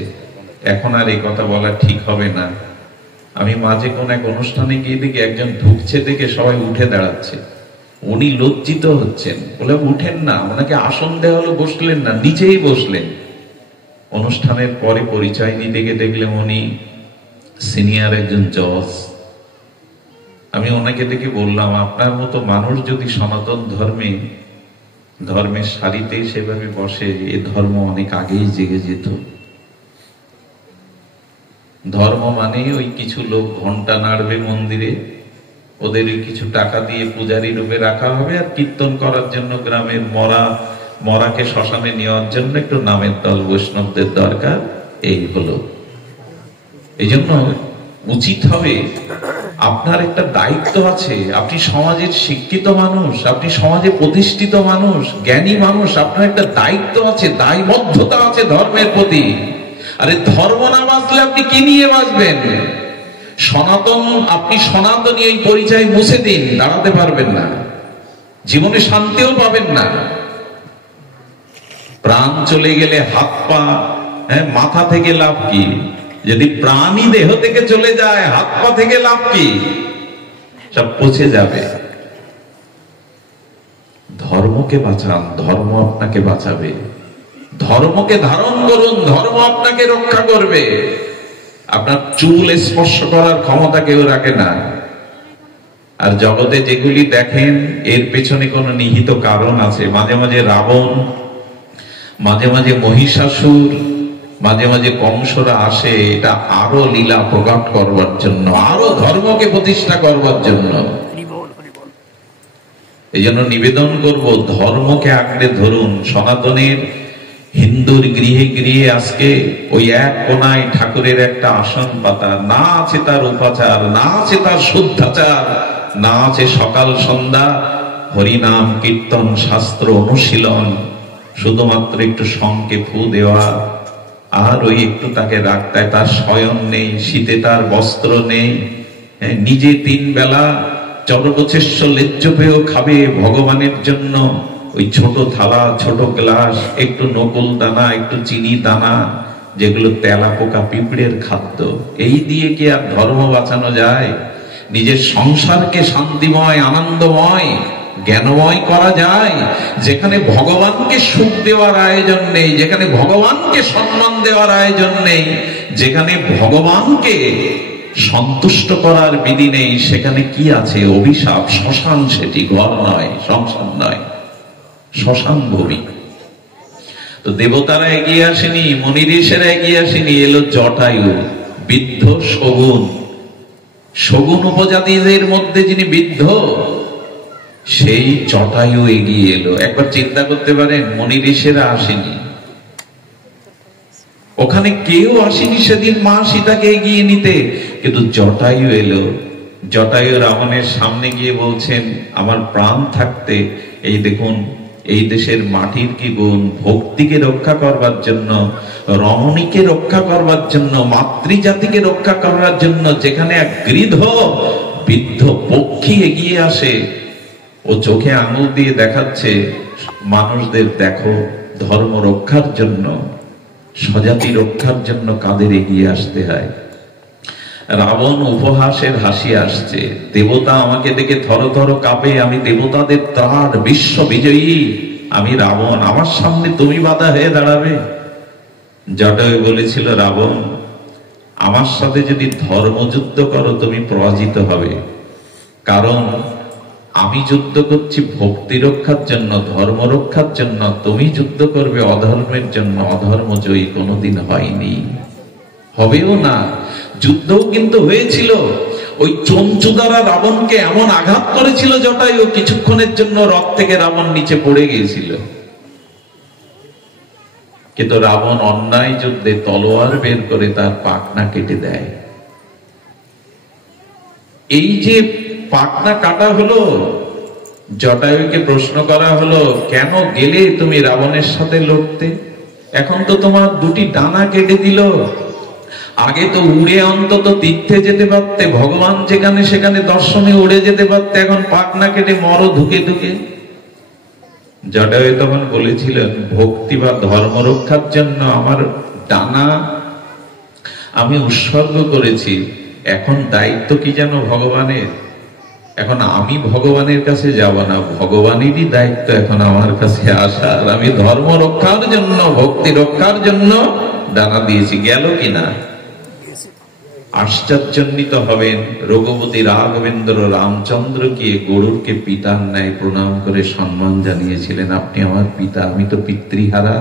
এখন আর এই কথা বলা ঠিক হবে না। আমি মাঝে কোন এক অনুষ্ঠানে গিয়ে দেখি একজন ঢুকছে দেখে সবাই উঠে দাঁড়াচ্ছে, উনি লজ্জিত হচ্ছেন, বলে উঠেন না, ওনাকে আসন দেওয়া হলো, বসলেন না, নিচেই বসলেন। অনুষ্ঠানের পরে পরিচয় নিতে গিয়ে দেখলাম উনি সিনিয়র একজন জজ। আমি ওনাকে দেখে বললাম, আপনার মতো মানুষ যদি সনাতন ধর্মের সারিতে সেভাবে বসে, এ ধর্ম অনেক আগেই জেগে যেত। ধর্ম মানে ওই কিছু লোক ঘন্টা নাড়বে মন্দিরে, ওদের কিছু টাকা দিয়ে পূজারী রূপে রাখা হবে, আর কীর্তন করার জন্য গ্রামের মরাকে শ্মশানে নেওয়ার জন্য একটু নামের দল বৈষ্ণবদের দরকার, এই হলো। এই জন্য উচিত হবে, আপনার একটা দায়িত্ব আছে, আপনি সমাজের শিক্ষিত মানুষ, আপনি সমাজে প্রতিষ্ঠিত মানুষ, জ্ঞানী মানুষ, আপনার একটা দায়িত্ব আছে, দায়বদ্ধতা আছে ধর্মের প্রতি। আরে ধর্ম না বাঁচলে আপনি কি নিয়ে বাঁচবেন? সনাতন, আপনি সনাতনী এই পরিচয় মুছে দিন, দাঁড়াতে পারবেন না, জীবনে শান্তিও পাবেন না। প্রাণ চলে গেলে হাত পা, মাথা থেকে লাভ কি? যদি প্রাণী দেহ থেকে চলে যায়, হাত পা থেকে লাভ কি? সব পচে যাবে। ধর্মকে বাঁচান, ধর্ম আপনাকে বাঁচাবে। ধর্মকে ধারণ করুন, ধর্ম আপনাকে রক্ষা করবে। আপনার চুল স্পর্শ করার ক্ষমতা কেউ রাখে না। আর জগতে যেগুলি দেখেন, এর পেছনে কোনো নিহিত কারণ আছে। মাঝে মাঝে রাবণ, মাঝে মাঝে মহিষাসুর, মাঝে মাঝে কংসরা আসে, এটা আরো লীলা প্রকট করবার জন্য, আরো ধর্মকে প্রতিষ্ঠা করবার জন্য। এই জন্য নিবেদন করব, ধর্মকে আঁকড়ে ধরুন। সনাতনের হিন্দুর গৃহে গৃহে আজকে ওই এক কোনায় ঠাকুরের একটা আসন পাতা, না আছে তার উপাচার, না আছে তার শুদ্ধাচার, না আছে সকাল সন্ধ্যা হরিনাম কীর্তন শাস্ত্র অনুশীলন, শুধুমাত্র একটু শঙ্কে ফু দেওয়া, আর ওই একটু তাকে রাখতে, তার শয়ন নেই, শীতে তার বস্ত্র নেই, নিজে 3 বেলা চরবচেষ্য লেজ্জ পেয়েও খাবে ভগবানের জন্য। ওই ছোট থালা, ছোট গ্লাস, একটু নকুল দানা, একটু চিনি দানা, যেগুলো তেলা পোকা পিঁপড়ের খাদ্য, এই দিয়ে কি আর ধর্ম বাঁচানো যায়? নিজের সংসারকে শান্তিময়, আনন্দময়, জ্ঞানময় করা যায়? যেখানে ভগবানকে সুখ দেওয়ার আয়োজন নেই, যেখানে ভগবানকে সম্মান দেওয়ার আয়োজন নেই, যেখানে ভগবানকে সন্তুষ্ট করার বিধি নেই, সেখানে কি আছে? অভিশাপ, শ্মশান। সেটি ঘর নয়, সংসার নয়, শ্মশান ভূমি। তো দেবতারা এগিয়ে আসেনি, মুনি ঋষিরা এগিয়ে আসেনি, এলো জটায়ু, বৃদ্ধ শগুন। শগুন উপজাতিদের মধ্যে যিনি বৃদ্ধ, সেই জটায়ু এগিয়ে এলো। একবার চিন্তা করতে পারেন, মুনি ঋষিরা আসেনি, ওখানে কেউ আসেনি সেদিন মা সীতাকে এগিয়ে নিতে, কিন্তু জটায়ু এলো। জটায়ু রাবণের সামনে গিয়ে বলছেন, আমার প্রাণ থাকতে এই দেখুন, এই দেশের মাটির কি গুণ, ভক্তিকে রক্ষা করবার জন্য, রমণীকে রক্ষা করবার জন্য, মাতৃজাতিকে রক্ষা করার জন্য, যেখানে এক গৃধ বৃদ্ধ পক্ষী এগিয়ে আসে, ও চোখে আঙুল দিয়ে দেখাচ্ছে মানুষদের, দেখো ধর্ম রক্ষার জন্য, স্বজাতি রক্ষার জন্য কাদের এগিয়ে আসতে হয়। রাবণ উপহাসের হাসি আসছে, দেবতা আমাকে দেখে থর থর কাঁপে, আমি দেবতাদের ত্রাণ, বিশ্ব বিজয়ী আমি রাবণ, আমার সামনে তুমি বাধা হয়ে দাঁড়াবে? জটায়ু বলেছিল, রাবণ, আমার সাথে যদি ধর্মযুদ্ধ করো তুমি পরাজিত হবে, কারণ আমি যুদ্ধ করছি ভক্তি রক্ষার জন্য, ধর্ম রক্ষার জন্য, তুমি যুদ্ধ করবে অধর্মের জন্য। অধর্ম জয়ী কোনোদিন হয়নি, হবেও না। যুদ্ধও কিন্তু হয়েছিল, ওই চঞ্চু দ্বারা রাবণকে এমন আঘাত করেছিল জটায়ু, কিছুক্ষণের জন্য রথ থেকে রাবণ নিচে পড়ে গিয়েছিল। কিন্তু রাবণ অন্যায় যুদ্ধে তলোয়ার বের করে তার পাখনা কেটে দেয়। এই যে পাখনা কাটা হলো, জটায়ুকে প্রশ্ন করা হলো, কেন গেলে তুমি রাবণের সাথে লড়তে? এখন তো তোমার 2টি ডানা কেটে দিল। আগে তো উড়ে অন্তত তীর্থে যেতে পারতে, ভগবান যেখানে সেখানে দর্শনে উড়ে যেতে পারতে, এখন পাখনা কেটে মরো ধুকে ধুকে। জটায়ু তখন বলেছিলেন, ভক্তি বা ধর্ম রক্ষার জন্য আমার ডানা আমি উৎসর্গ করেছি, এখন দায়িত্ব কি যেন ভগবানের। এখন আমি ভগবানের কাছে যাব না, ভগবানেরই দায়িত্ব এখন আমার কাছে আসার। আমি ধর্ম রক্ষার জন্য, ভক্তি রক্ষার জন্য ডানা দিয়েছি। গেল কিনা? আশ্চর্যান্বিত হবেন, রঘুপতি রাঘবেন্দ্র রামচন্দ্রকে গরুরকে পিতার ন্যায় প্রণাম করে সম্মান জানিয়েছিলেন। আপনি আমার পিতা, আমি তো পিতৃহারা,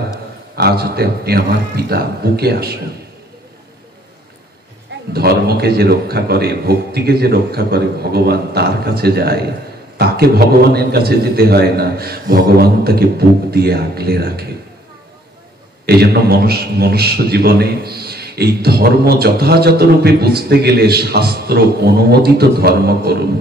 আজ হতে আপনি আমার পিতা, বুকে আসুন। ধর্মকে যে রক্ষা করে, ভক্তিকে যে রক্ষা করে, ভগবান তার কাছে যায়। তাকে ভগবানের কাছে যেতে হয় না, ভগবান তাকে বুক দিয়ে আগলে রাখে। এই জন্য মনুষ্য জীবনে এই ধর্ম যথাযথ রূপে বুঝতে গেলে শাস্ত্র অনুমোদিত ধর্ম করুন।